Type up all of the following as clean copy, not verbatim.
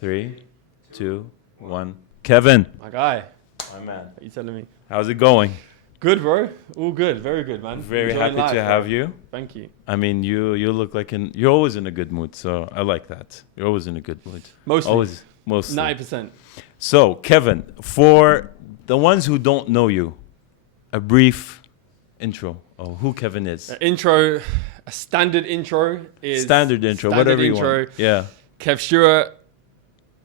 3, 2, 1. Kevin, My guy. my man, What are you telling me? how's it going? Good, bro. All good. Very good, man. Very Enjoying happy life, to bro. have you. Thank you. I mean, you look like you're always in a good mood, so I like that. You're always in a good mood. Mostly. Always, mostly. 90%. So, Kevin, for the ones who don't know you, a brief intro of who Kevin is. A standard intro is... Standard intro, whatever you want. Yeah. Kev Stewart.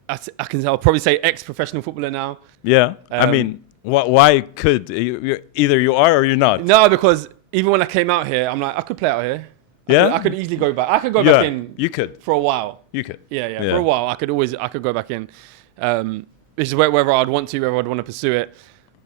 I'll probably say ex-professional footballer now. Yeah. I mean, why could? Either you are or you're not. No, because even when I came out here, I'm like, I could play out here. I could easily go back. I could go back in. You could. For a while. You could. Yeah. For a while, I could go back in. Which is whether I'd want to, whether I'd want to pursue it.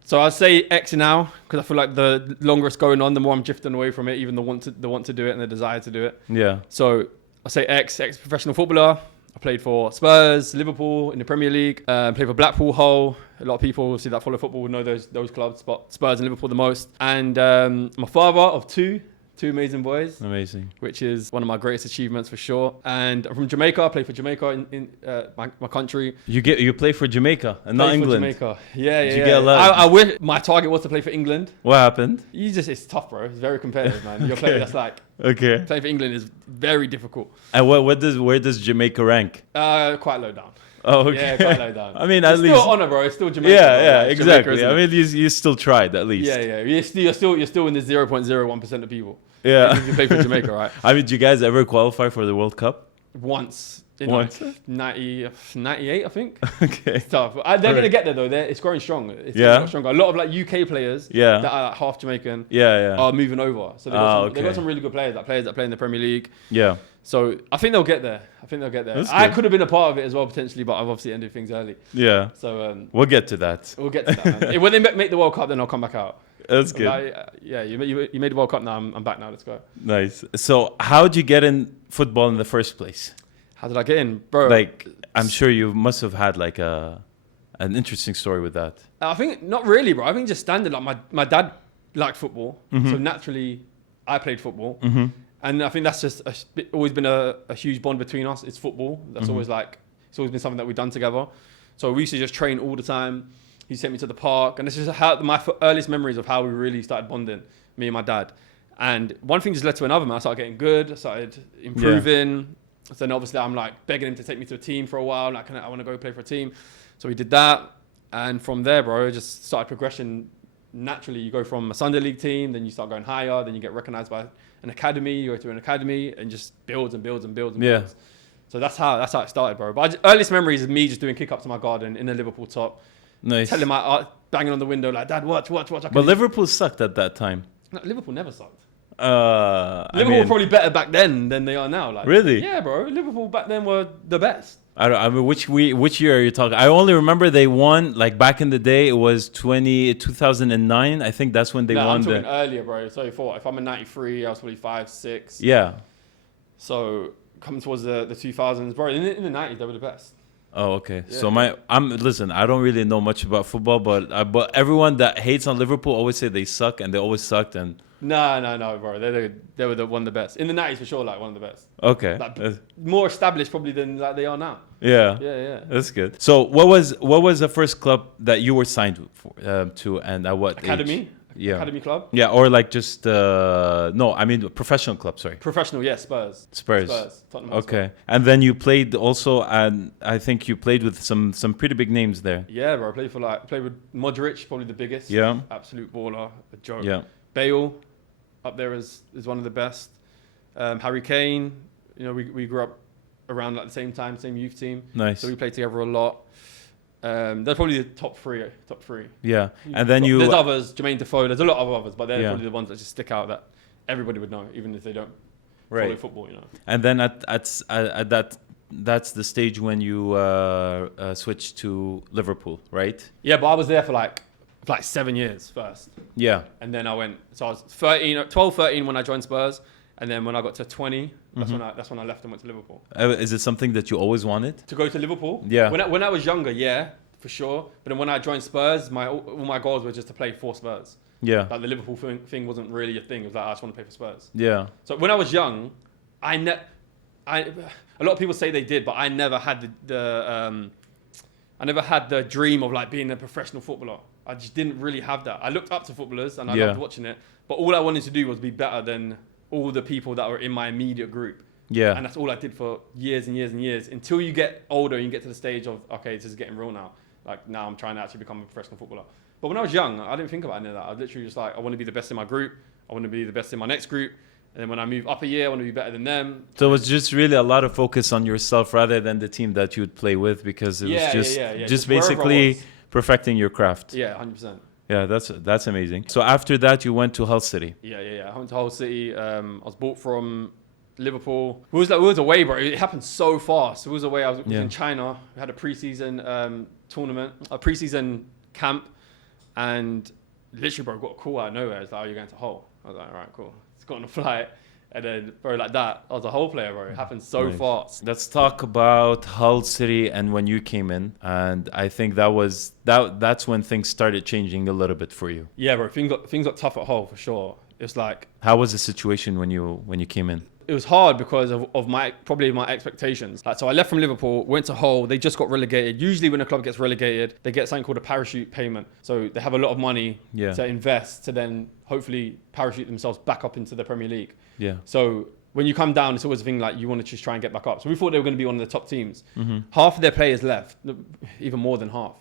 So I'd say X now, because I feel like the longer it's going on, the more I'm drifting away from it, even the want to do it and the desire to do it. Yeah. So I say ex-professional footballer. I played for Spurs, Liverpool in the Premier League. Played for Blackpool, Hull. A lot of people obviously that follow football would know those clubs, but Spurs and Liverpool the most. And I'm a father of two amazing boys. Amazing. Which is one of my greatest achievements for sure. And I'm from Jamaica. I play for Jamaica in my country. You play for Jamaica and not England. For Jamaica. Yeah. Did you get a lot? I wish my target was to play for England. What happened? It's tough, bro. It's very competitive, man. You're playing that's like okay. Playing for England is very difficult. And where does Jamaica rank? Quite low down. Oh, okay. Yeah, quite low down. I mean, it's at least still honor, bro. It's still Jamaica. Yeah, Like, exactly. Jamaica, I mean, you still tried at least. Yeah. You're still in the 0.01% of people. Yeah. If you play for Jamaica, right? I mean, did you guys ever qualify for the World Cup? Once. Once? Like 98, I think. Okay. It's tough. They're going to get there, though. It's growing strong. It's Yeah. stronger. A lot of like UK players that are like half Jamaican are moving over. So they've got some really good players that play in the Premier League. Yeah. So I think they'll get there. I could have been a part of it as well, potentially, but I've obviously ended things early. Yeah. So we'll get to that. We'll get to that, man. When they make the World Cup, then I'll come back out. That's good. You made the World Cup now. I'm back now. Let's go. Nice. So how'd you get in football in the first place? How did I get in, bro? Like, I'm sure you must have had like an interesting story with that. I think not really, bro. I think just standard. Like my dad liked football, so naturally I played football, and I think that's just always been a huge bond between us. It's football. That's always been something that we've done together. So we used to just train all the time. He sent me to the park, and this is how my earliest memories of how we really started bonding, me and my dad. And one thing just led to another, man. I started getting good. I started improving. Yeah. So then obviously I'm like begging him to take me to a team for a while. Like, I want to go play for a team. So we did that. And from there, bro, it just started progression naturally. You go from a Sunday league team, then you start going higher, then you get recognized by an academy. You go to an academy and just builds and builds and builds and builds. So that's how it started, bro. But earliest memories is me just doing kick-ups to my garden in a Liverpool top. Nice. Telling banging on the window like, Dad, watch. But Liverpool sucked at that time. No, Liverpool never sucked. Liverpool were probably better back then than they are now. Like, really? Yeah, bro. Liverpool back then were the best. I mean, which year are you talking? I only remember they won, like back in the day, it was 2009. I think that's when they won. I'm talking earlier, bro. So if I'm in 93, I was probably 5, 6. Yeah. So coming towards the 2000s, bro, in the 90s, they were the best. Oh, okay. Yeah. So listen, I don't really know much about football, but everyone that hates on Liverpool always say they suck, and they always sucked. And no, bro, they were one of the best in the 90s for sure, like one of the best. Okay. Like, more established probably than like they are now. Yeah. That's good. So what was the first club that you were signed to, and at what Academy? age? Yeah. Academy club? Yeah, or like just no, I mean professional club, sorry. Professional, yes, Spurs. Tottenham Hotspur. Okay. And then you played also, and I think you played with some pretty big names there. Yeah, bro. I played with Modric, probably the biggest. Yeah. Absolute baller, a joke. Yeah. Bale, up there is one of the best. Harry Kane, we grew up around like the same time, same youth team. Nice. So we played together a lot. They're probably the top three. Yeah, and then there's others, Jermaine Defoe. There's a lot of others, but they're probably the ones that just stick out that everybody would know, even if they don't follow football. And then at that's the stage when you switched to Liverpool, right? Yeah, but I was there for like 7 years first. Yeah. And then I went. So I was 12, 13 when I joined Spurs, and then when I got to 20. That's when I left and went to Liverpool. Is it something that you always wanted? To go to Liverpool? Yeah. When I was younger, yeah, for sure. But then when I joined Spurs, all my goals were just to play for Spurs. Yeah. Like the Liverpool thing wasn't really a thing. It was like, I just want to play for Spurs. Yeah. So when I was young, I A lot of people say they did, but I never had I never had the dream of like being a professional footballer. I just didn't really have that. I looked up to footballers and I loved watching it, but all I wanted to do was be better than all the people that were in my immediate group. Yeah. And that's all I did for years and years and years until you get older and you get to the stage of, okay, this is getting real now. Like now I'm trying to actually become a professional footballer. But when I was young, I didn't think about any of that. I was literally just like, I want to be the best in my group. I want to be the best in my next group. And then when I move up a year, I want to be better than them. So it was just really a lot of focus on yourself rather than the team that you would play with, because it was just basically perfecting your craft. Yeah, 100%. Yeah, that's amazing. So after that, you went to Hull City. Yeah. I went to Hull City. I was bought from Liverpool. We was away, bro. It happened so fast. It was away. I was in China. We had a pre-season tournament, a pre-season camp, and literally, bro, got a call out of nowhere. It's like, oh, you're going to Hull. I was like, all right, cool. It's got on a flight. And then, bro, like that, I was a Hull player, bro. It happened so fast. Let's talk about Hull City and when you came in. And I think that's when things started changing a little bit for you. Yeah, bro. Things got tough at Hull for sure. It's like, how was the situation when you came in? It was hard because of my expectations. Like, so I left from Liverpool, went to Hull. They just got relegated. Usually when a club gets relegated, they get something called a parachute payment. So they have a lot of money to invest to then hopefully parachute themselves back up into the Premier League. Yeah. So when you come down, it's always a thing like you want to just try and get back up. So we thought they were going to be one of the top teams. Mm-hmm. Half of their players left, even more than half.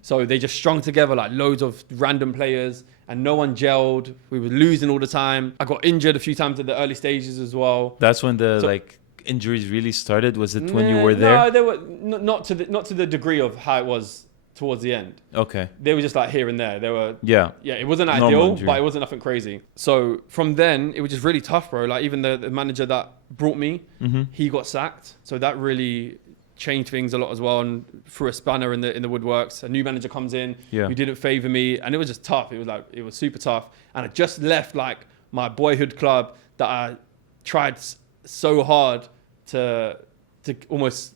So they just strung together like loads of random players and no one gelled. We were losing all the time. I got injured a few times at the early stages as well. That's when the injuries really started? Was it when you were there? No, they were not to the degree of how it was towards the end. Okay. They were just like here and there. They were it wasn't Normal ideal, injury. but it wasn't nothing crazy. So from then it was just really tough, bro. Like even the manager that brought me, he got sacked. So that really changed things a lot as well, and threw a spanner in the woodworks. A new manager comes in who didn't favor me, and it was just tough. It was super tough. And I just left like my boyhood club that I tried so hard to almost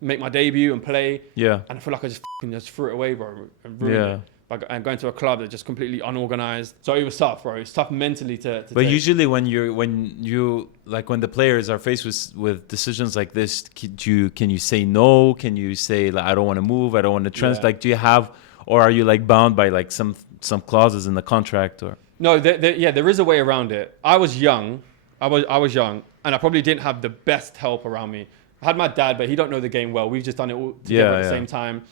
make my debut and play. Yeah. And I feel like I just threw it away, bro, and ruined it. And going to a club that's just completely unorganized. So it was tough, bro. It's tough mentally to But take. usually when the players are faced with decisions like this, can you say no? Can you say like, I don't want to move, I don't want to transfer? Like, do you have, or are you like bound by like some clauses in the contract? Or No, there is a way around it. I was young. I was young, and I probably didn't have the best help around me. I had my dad, but he don't know the game well. We've just done it all together at the same time.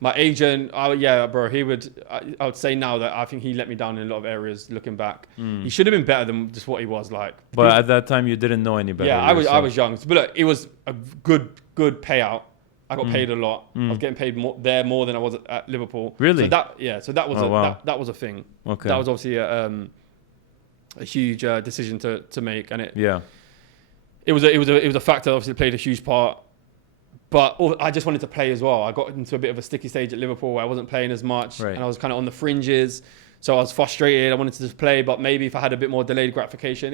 My agent, bro, I would say now that I think he let me down in a lot of areas looking back. He should have been better than just what he was like. But at that time, you didn't know any better. Yeah, I was young. But look, it was a good payout. I got paid a lot. I was getting paid more than I was at Liverpool. Really? So that was that was a thing. Okay. That was obviously a huge decision to make, and it was a factor that obviously played a huge part. But I just wanted to play as well. I got into a bit of a sticky stage at Liverpool where I wasn't playing as much, and I was kind of on the fringes. So I was frustrated. I wanted to just play, but maybe if I had a bit more delayed gratification.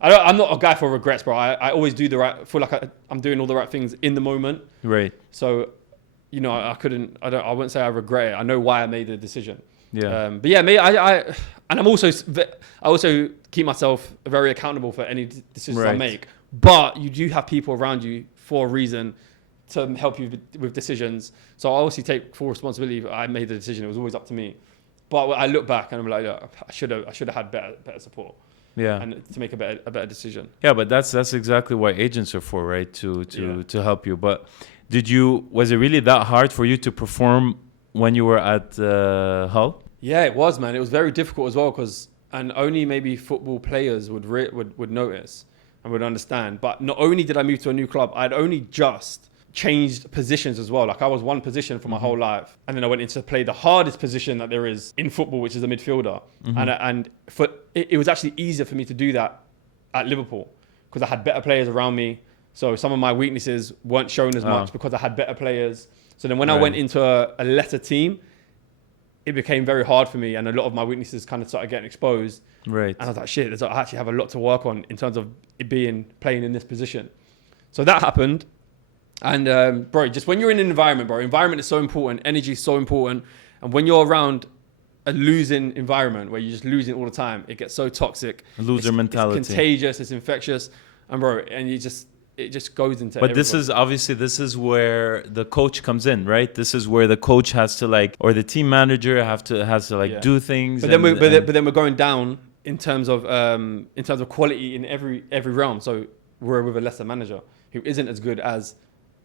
I'm not a guy for regrets, bro. I always do the right. Feel like I'm doing all the right things in the moment. Right. So, I wouldn't say I regret it. I know why I made the decision. Yeah. But yeah, and I also keep myself very accountable for any decisions I make. But you do have people around you for a reason to help you with decisions. So I obviously take full responsibility. I made the decision. It was always up to me. But I look back and I'm like, I should have had better support. Yeah. And to make a better decision. Yeah, but that's exactly what agents are for, right? To help you. But was it really that hard for you to perform when you were at Hull? Yeah, it was, man. It was very difficult as well and only maybe football players would notice and would understand. But not only did I move to a new club, I'd only just changed positions as well. Like I was one position for my whole life, and then I went into play the hardest position that there is in football, which is a midfielder. And it was actually easier for me to do that at Liverpool because I had better players around me. So some of my weaknesses weren't shown as much because I had better players. So then when I went into a lesser team, it became very hard for me, and a lot of my weaknesses kind of started getting exposed. Right. And I was like, shit, I actually have a lot to work on in terms of playing in this position. So that happened. And bro, just when you're in an environment, environment is so important. Energy is so important. And when you're around a losing environment where you're just losing all the time, it gets so toxic. Loser mentality. It's contagious. It's infectious. And bro, and it just goes into. But this is obviously where the coach comes in, right? This is where the coach has to like, or the team manager has to like do things. But then we're going down in terms of quality in every realm. So we're with a lesser manager who isn't as good as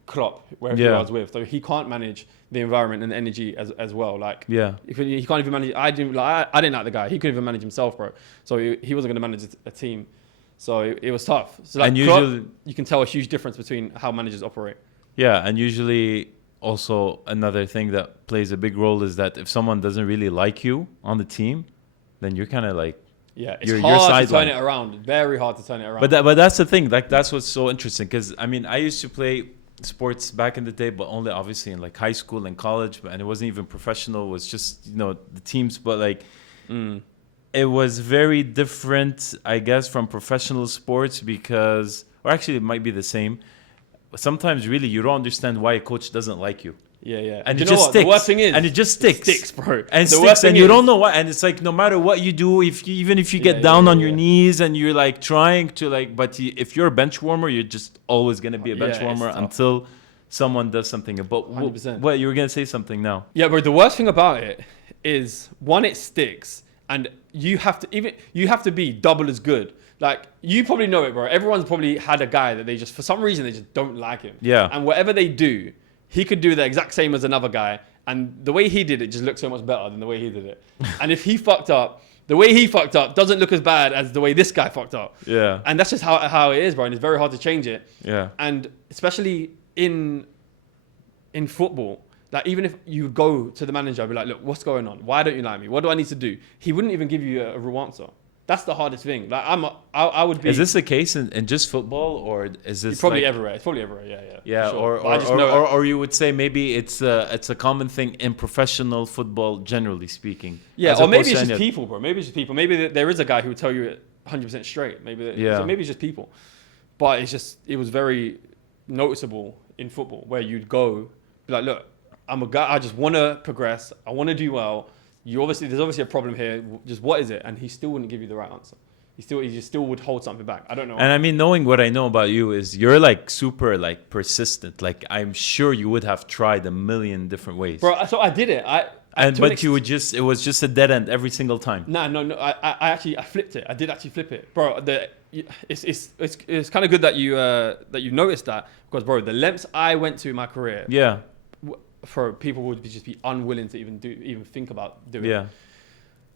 Klopp, wherever he was with. So he can't manage the environment and the energy as well. Like, he can't even manage. I didn't like the guy. He couldn't even manage himself, bro. So he wasn't going to manage a team. So it was tough. So like, and usually, Klopp, you can tell a huge difference between how managers operate. Yeah, and usually also another thing that plays a big role is that if someone doesn't really like you on the team, then you're kind of like, it's hard to turn it around. Very hard to turn it around. But that's the thing. Like, that's what's so interesting. Because I mean, I used to play sports back in the day, but only obviously in like high school and college, and it wasn't even professional. It was just, you know, the teams. But like, it was very different, I guess, from professional sports because, or actually, it might be the same. Sometimes, really, you don't understand why a coach doesn't like you. Yeah. And it just sticks. The worst thing is, and it just sticks. It sticks, bro. And it sticks, and you don't know why. And it's like, no matter what you do, even if you get down on your knees and you're like trying to like, but if you're a bench warmer, you're just always gonna be a bench warmer until someone does something. But what you were gonna say something now? Yeah, but the worst thing about it is, one, it sticks, and you have to be double as good. Like, you probably know it, bro. Everyone's probably had a guy that they just, for some reason, they just don't like him. Yeah. And whatever they do, he could do the exact same as another guy. And the way he did it just looked so much better than the way he did it. And if he fucked up, the way he fucked up doesn't look as bad as the way this guy fucked up. Yeah. And that's just how it is, bro. And it's very hard to change it. Yeah. And especially in football, like, even if you go to the manager and be like, look, what's going on? Why don't you like me? What do I need to do? He wouldn't even give you a real answer. That's the hardest thing. Like, I would be. Is this the case in just football, or is this probably like, everywhere? It's probably everywhere. Yeah. Yeah. Sure. Or you would say maybe it's a common thing in professional football, generally speaking. Yeah. Or maybe it's just people, bro. Maybe it's just people. Maybe there is a guy who would tell you it 100% straight. Maybe. So maybe it's just people. But it was very noticeable in football where you'd go, be like, look, I'm a guy. I just want to progress. I want to do well. There's obviously a problem here. Just what is it? And he still wouldn't give you the right answer. He just still would hold something back. I don't know. And I mean, knowing what I know about you is you're like super like persistent. Like, I'm sure you would have tried a million different ways. Bro, so I did it. It was just a dead end every single time. No. I flipped it. I did actually flip it, bro. It's kind of good that you noticed that, because, bro, the lengths I went to in my career. Yeah. For people would just be unwilling to even think about doing. Yeah.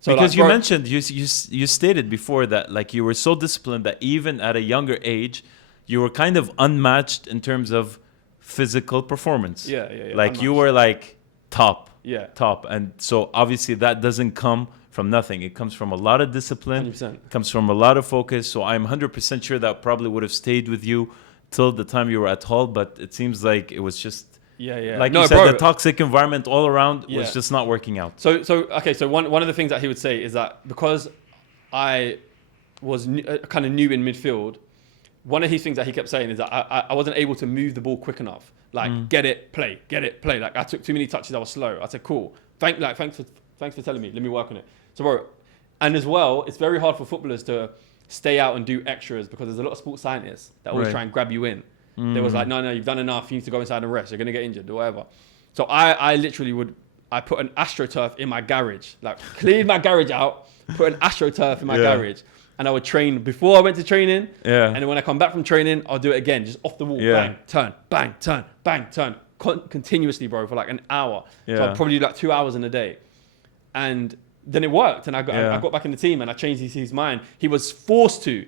So because like, you mentioned you stated before that like you were so disciplined that even at a younger age you were kind of unmatched in terms of physical performance. Yeah. Like unmatched. You were like top. Yeah. Top, and so obviously that doesn't come from nothing. It comes from a lot of discipline. 100%. It comes from a lot of focus. So I'm 100% sure that probably would have stayed with you till the time you were at Hull, but it seems like it was just. Yeah. Like you said, bro, the toxic environment all around was just not working out. So one of the things that he would say is that because I was kind of new in midfield, one of his things that he kept saying is that I wasn't able to move the ball quick enough. Like, get it, play. Like, I took too many touches, I was slow. I said, cool. Thanks for telling me. Let me work on it. So, bro, and as well, it's very hard for footballers to stay out and do extras because there's a lot of sports scientists that always try and grab you in. There was like, no, you've done enough. You need to go inside and rest. You're going to get injured or whatever. So I literally I put an AstroTurf in my garage, like cleared my garage out, put an AstroTurf in my garage. And I would train before I went to training. Yeah. And then when I come back from training, I'll do it again, just off the wall. Yeah. Bang, turn. Continuously, bro, for like an hour. Yeah. So I'd probably do like 2 hours in a day. And then it worked. And I got back in the team and I changed his mind. He was forced to.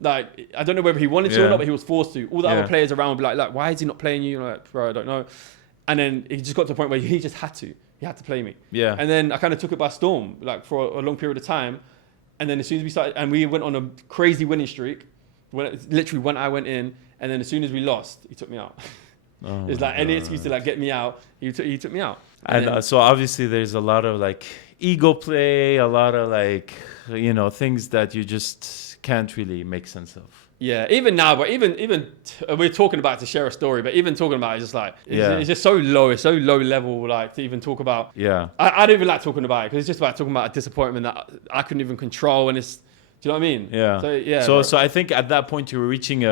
Like, I don't know whether he wanted to or not, but he was forced to. All the other players around would be like, why is he not playing you? Like, bro, I don't know. And then it just got to a point where he just had to. He had to play me. Yeah. And then I kind of took it by storm, like for a long period of time. And then as soon as we started, and we went on a crazy winning streak, when I went in, and then as soon as we lost, he took me out. It's like any excuse to like get me out, he took me out. And so obviously there's a lot of like ego play, a lot of like, things that you just can't really make sense of. Yeah, even now, but even we're talking about it to share a story, but even talking about it, it's just like, it's just so low. It's so low level, like, to even talk about. Yeah. I don't even like talking about it because it's just about talking about a disappointment that I couldn't even control. And it's, do you know what I mean? Yeah. So I think at that point you were reaching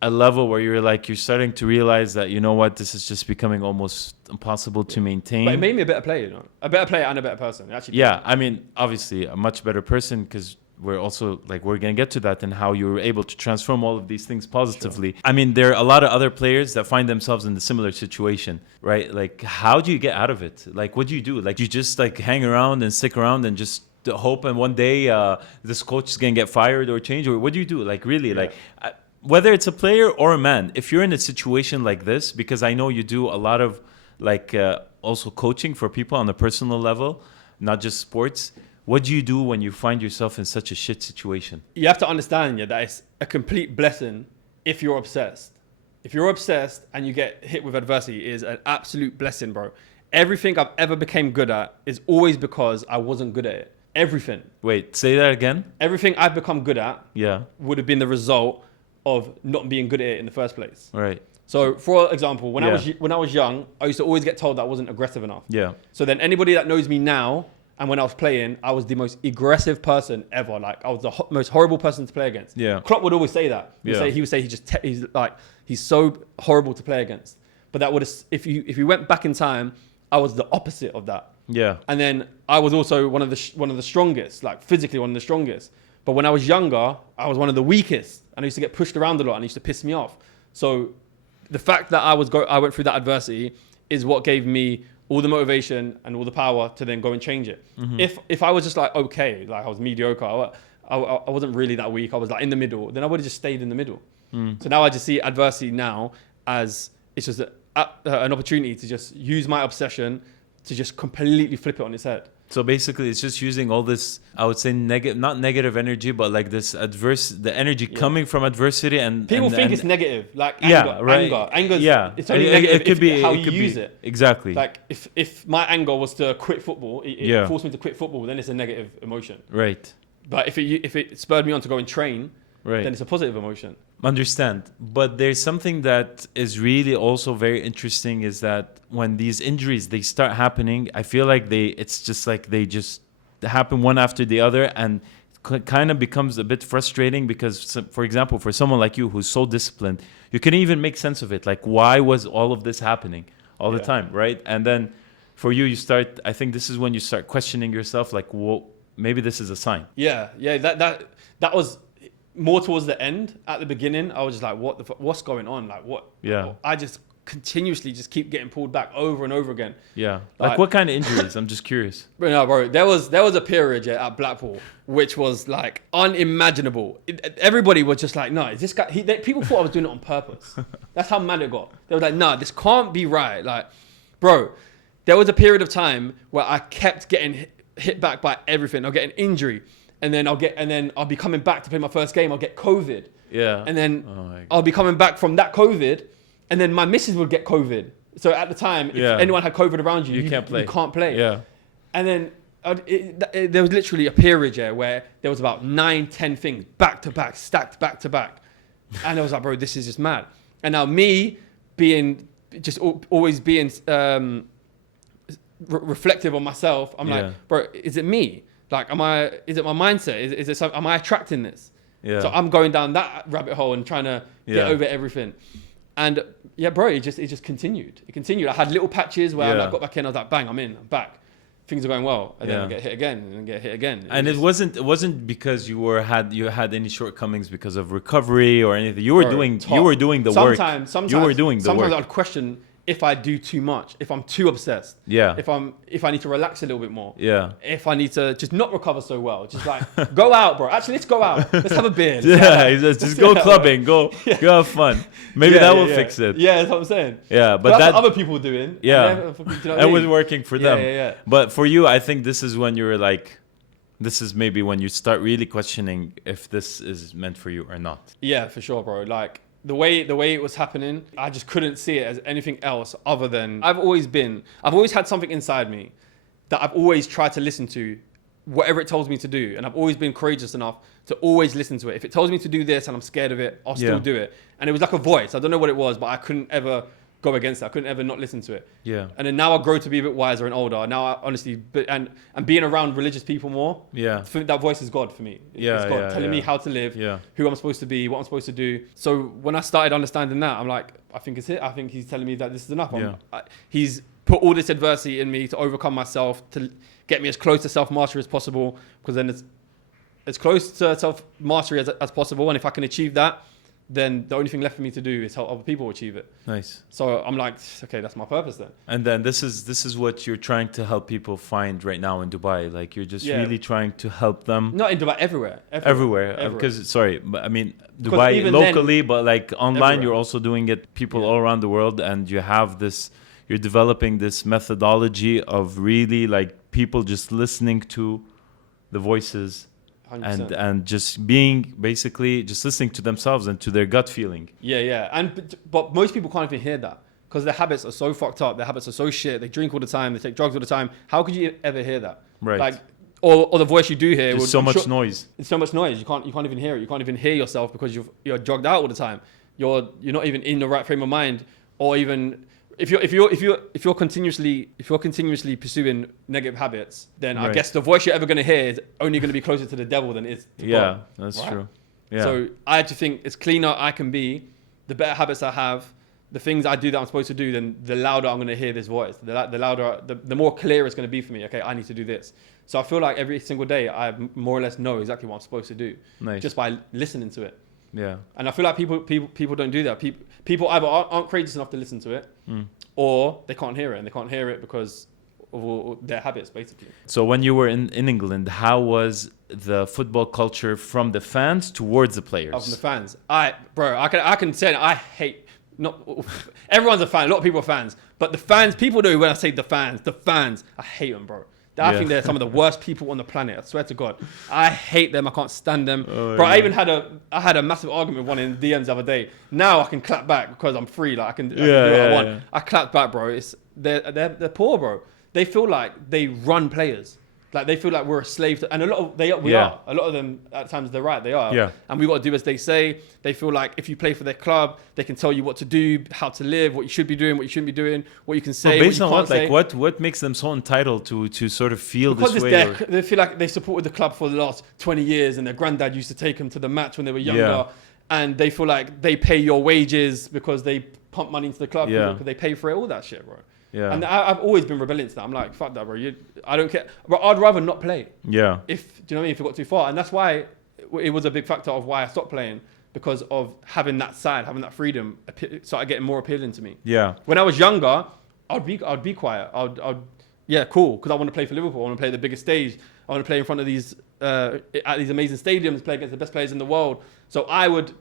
a level where you're starting to realize that, you know what, this is just becoming almost impossible to maintain. But it made me a better player, you know, a better player and a better person. Actually, yeah, I mean, obviously a much better person, because we're also like, we're going to get to that and how you're able to transform all of these things positively. Sure. I mean, there are a lot of other players that find themselves in the similar situation, right? Like, how do you get out of it? Like, what do you do? Like, you just like hang around and stick around and just hope, and one day this coach is going to get fired or change, or what do you do? Like, really, like, whether it's a player or a man, if you're in a situation like this, because I know you do a lot of like also coaching for people on a personal level, not just sports. What do you do when you find yourself in such a shit situation? You have to understand, that it's a complete blessing if you're obsessed. If you're obsessed and you get hit with adversity, it is an absolute blessing, bro. Everything I've ever became good at is always because I wasn't good at it. Everything. Wait, say that again? Everything I've become good at would have been the result of not being good at it in the first place. Right. So, for example, when I was young, I used to always get told that I wasn't aggressive enough. Yeah. So then anybody that knows me now, and when I was playing, I was the most aggressive person ever. Like, I was the most horrible person to play against. Yeah. Klopp would always say that. He would say he's so horrible to play against. But that would have, if you went back in time, I was the opposite of that. Yeah. And then I was also one of the strongest, like physically one of the strongest. But when I was younger, I was one of the weakest, and I used to get pushed around a lot, and it used to piss me off. So the fact that I went through that adversity is what gave me all the motivation and all the power to then go and change it. Mm-hmm. If I was just like, okay, like I was mediocre, I wasn't really that weak, I was like in the middle, then I would have just stayed in the middle. So now I just see adversity now as it's just an opportunity to just use my obsession to just completely flip it on its head. So basically, it's just using all this, I would say, not negative energy, but like this the energy coming from adversity. And people think it's negative, like anger. Right. Anger's, it's only negative how you use it. Exactly. Like if my anger was to quit football, it forced me to quit football, then it's a negative emotion. Right. But if it spurred me on to go and train, right, then it's a positive emotion. Understand. But there's something that is really also very interesting, is that when these injuries, they start happening, I feel like it's just like they just happen one after the other, and kind of becomes a bit frustrating because, for example, for someone like you who's so disciplined, you can even make sense of it. Like, why was all of this happening all the time, right? And then for you start, I think this is when you start questioning yourself, like, well, maybe this is a sign. Yeah. That was more towards the end. At the beginning, I was just like, what's going on? Like, what? Yeah. I just continuously just keep getting pulled back over and over again. Yeah. Like what kind of injuries? I'm just curious. Bro, there was a period at Blackpool which was like unimaginable. Everybody was just like, no, is this guy? People thought I was doing it on purpose. That's how mad it got. They were like, no, this can't be right. Like, bro, there was a period of time where I kept getting hit back by everything. I'll get an injury, and then I'll be coming back to play my first game. I'll get COVID. Yeah. And then I'll be coming back from that COVID, and then my missus would get COVID. So at the time, if anyone had COVID around you, can't play. You can't play. Yeah. And then there was literally a period where there was about 9-10 things back to back, stacked back to back. And I was like, bro, this is just mad. And now me always being reflective on myself, I'm like, bro, is it me? Like, is it my mindset? Am I attracting this? Yeah. So I'm going down that rabbit hole and trying to get over everything. And bro, it just continued. It continued. I had little patches where I got back in. I was like, bang, I'm in. I'm back. Things are going well. And then I get hit again and get hit again. It wasn't because you had any shortcomings because of recovery or anything. You were doing the work. Sometimes you were doing the work. Sometimes I'd question if I do too much, if I'm too obsessed. Yeah. If I need to relax a little bit more. Yeah. If I need to just not recover so well. Just like, go out, bro. Actually, let's go out. Let's have a beer. Just go clubbing. Go have fun. Maybe that will fix it. Yeah, that's what I'm saying. Yeah, but that's what other people doing. Yeah. That was working for them. Yeah. But for you, I think this is when you're like, this is maybe when you start really questioning if this is meant for you or not. Yeah, for sure, bro. Like, the way it was happening, I just couldn't see it as anything else other than I've always had something inside me that I've always tried to listen to, whatever it tells me to do. And I've always been courageous enough to always listen to it. If it tells me to do this and I'm scared of it, I'll still do it. And it was like a voice. I don't know what it was, but I couldn't ever go against it. I couldn't ever not listen to it. Yeah. And then now I grow to be a bit wiser and older. Now I honestly, and being around religious people more. Yeah. That voice is God for me. It's God telling me how to live, who I'm supposed to be, what I'm supposed to do. So when I started understanding that, I'm like, I think it's it. I think he's telling me that this is enough. He's put all this adversity in me to overcome myself, to get me as close to self-mastery as possible, because then it's as close to self-mastery as possible. And if I can achieve that, then the only thing left for me to do is help other people achieve it. Nice. So I'm like, okay, that's my purpose then. And then this is what you're trying to help people find right now in Dubai. Like you're just really trying to help them. Not in Dubai, everywhere. Because sorry, but I mean Dubai locally, but like online, everywhere. You're also doing it people all around the world, and you have this. You're developing this methodology of really like people just listening to the voices. 100%. And just being basically just listening to themselves and to their gut feeling. But most people can't even hear that because their habits are so fucked up. Their habits are so shit. They drink all the time. They take drugs all the time. How could you ever hear that? Right. Like, or the voice you do hear. There's so much noise. It's so much noise. You can't even hear it. You can't even hear yourself because you're drugged out all the time. You're not even in the right frame of mind, or even. If you're continuously pursuing negative habits, then I guess the voice you're ever going to hear is only going to be closer to the devil than it is to God. That's true. Yeah. So I had to think, as cleaner I can be, the better habits I have, the things I do that I'm supposed to do, then the louder I'm going to hear this voice. The louder, the more clear it's going to be for me. Okay, I need to do this. So I feel like every single day I more or less know exactly what I'm supposed to do, just by listening to it. Yeah. And I feel like people don't do that. People either aren't courageous enough to listen to it, or they can't hear it, and they can't hear it because of their habits, basically. So when you were in England, how was the football culture from the fans towards the players? From the fans, I can say I hate. Not everyone's a fan. A lot of people are fans, but the fans, people know when I say the fans, I hate them, bro. I think they're some of the worst people on the planet. I swear to God, I hate them. I can't stand them. Bro, I even had a massive argument with one in DMs the other day. Now I can clap back because I'm free. Like I can do what I want. Yeah. I clapped back, bro. They're poor, bro. They feel like they run players. Like they feel like we're a slave to, and a lot of we are. A lot of them at times they're right, they are. Yeah. And we got to do as they say. They feel like if you play for their club, they can tell you what to do, how to live, what you should be doing, what you shouldn't be doing, what you can say. Based on what, like what makes them so entitled to sort of feel because this way? They feel like they supported the club for the last 20 years, and their granddad used to take them to the match when they were younger, and they feel like they pay your wages because they pump money into the club because they pay for it, all that shit, bro. Yeah. And I've always been rebellious to that. I'm like, fuck that, bro. I don't care. But I'd rather not play. Yeah. Do you know what I mean? If it got too far. And that's why it was a big factor of why I stopped playing, because of having that side, having that freedom started getting more appealing to me. Yeah. When I was younger, I'd be quiet. Cool. Because I want to play for Liverpool. I want to play the biggest stage. I want to play in front of these, at these amazing stadiums, play against the best players in the world. So I would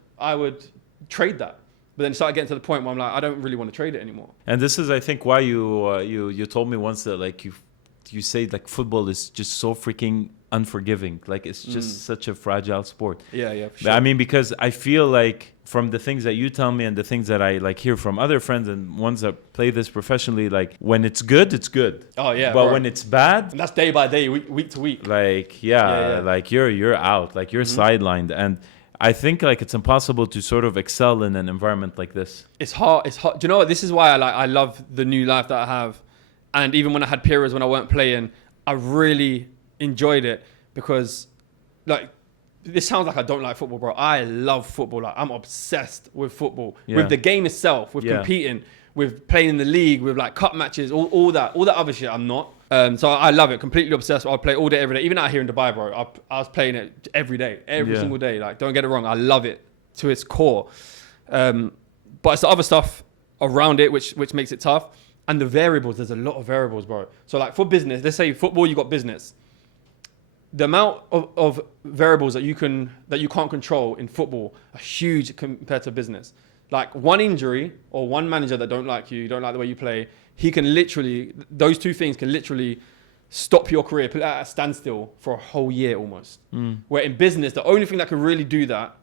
trade that. But then it started getting to the point where I'm like, I don't really want to trade it anymore. And this is, I think, why you told me once that like you say like football is just so freaking unforgiving. Like it's just such a fragile sport. Yeah, for sure. I mean, because I feel like from the things that you tell me and the things that I like hear from other friends and ones that play this professionally, like when it's good, it's good. Oh yeah. But when it's bad, and that's day by day, week to week. Like like you're out, like you're sidelined, and I think like it's impossible to sort of excel in an environment like this. It's hard. Do you know what? This is why I love the new life that I have. And even when I had periods when I weren't playing, I really enjoyed it because like, this sounds like I don't like football, bro. I love football. Like I'm obsessed with football, with the game itself, with competing, with playing in the league, with like cup matches, all that other shit. I'm not. So I love it. Completely obsessed. I'll play all day, every day. Even out here in Dubai, bro, I was playing it every day, every single day. Like, don't get it wrong. I love it to its core. But it's the other stuff around it which makes it tough. And the variables, there's a lot of variables, bro. So like for business, let's say football, you got business. The amount of variables that you can't control in football are huge compared to business. Like one injury or one manager that don't like the way you play, those two things can literally stop your career, put it at a standstill for a whole year almost. Where in business, the only thing that can really do that,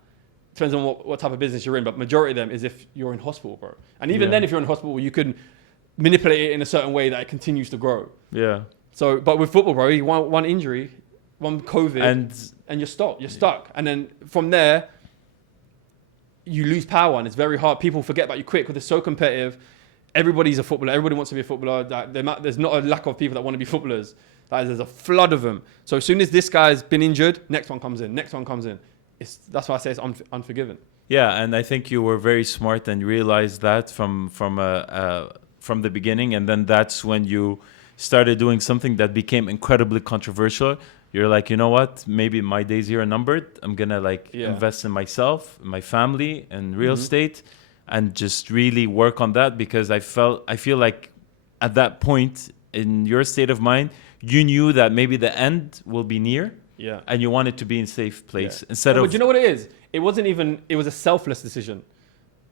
depends on what type of business you're in, but majority of them is if you're in hospital, bro. And even then, if you're in hospital, you can manipulate it in a certain way that it continues to grow. Yeah. So, but with football, bro, you want one injury, one COVID, and you're stuck. You're stuck. And then from there, you lose power, and it's very hard. People forget about you quick because it's so competitive. everybody's a footballer. Everybody wants to be a footballer. Like, there's not a lack of people that want to be footballers. Like, there's a flood of them. So as soon as this guy's been injured, next one comes in. That's why I say it's unforgiven. Yeah, and I think you were very smart and realized that from the beginning, and then that's when you started doing something that became incredibly controversial. You're like, you know what? Maybe my days here are numbered. I'm gonna invest in myself, my family, and real estate, and just really work on that, because I feel like at that point in your state of mind, you knew that maybe the end will be near. Yeah. And you wanted to be in a safe place But you know what it is? It was a selfless decision.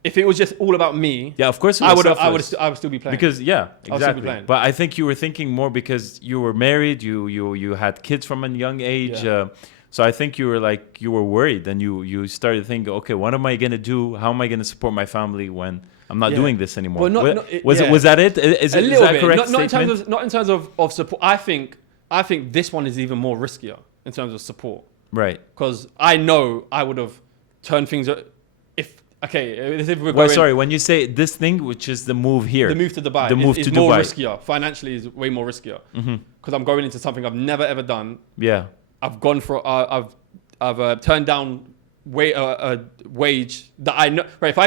If it was just all about me, yeah, of course, I would still be playing. Because I would still be exactly. playing. But I think you were thinking more because you were married, you had kids from a young age. Yeah. So I think you were worried, and you started thinking, okay, what am I gonna do? How am I gonna support my family when I'm not doing this anymore? Well, was that it? Is a is little that bit. correct Not in terms of support. I think this one is even more riskier in terms of support. Right. Because I know I would have turned things if we're going, when you say this thing, which is the move here, the move to Dubai, is more riskier. Financially, is way more riskier because I'm going into something I've never ever done. Yeah. I've gone for I've turned down a wage that I know. Right, if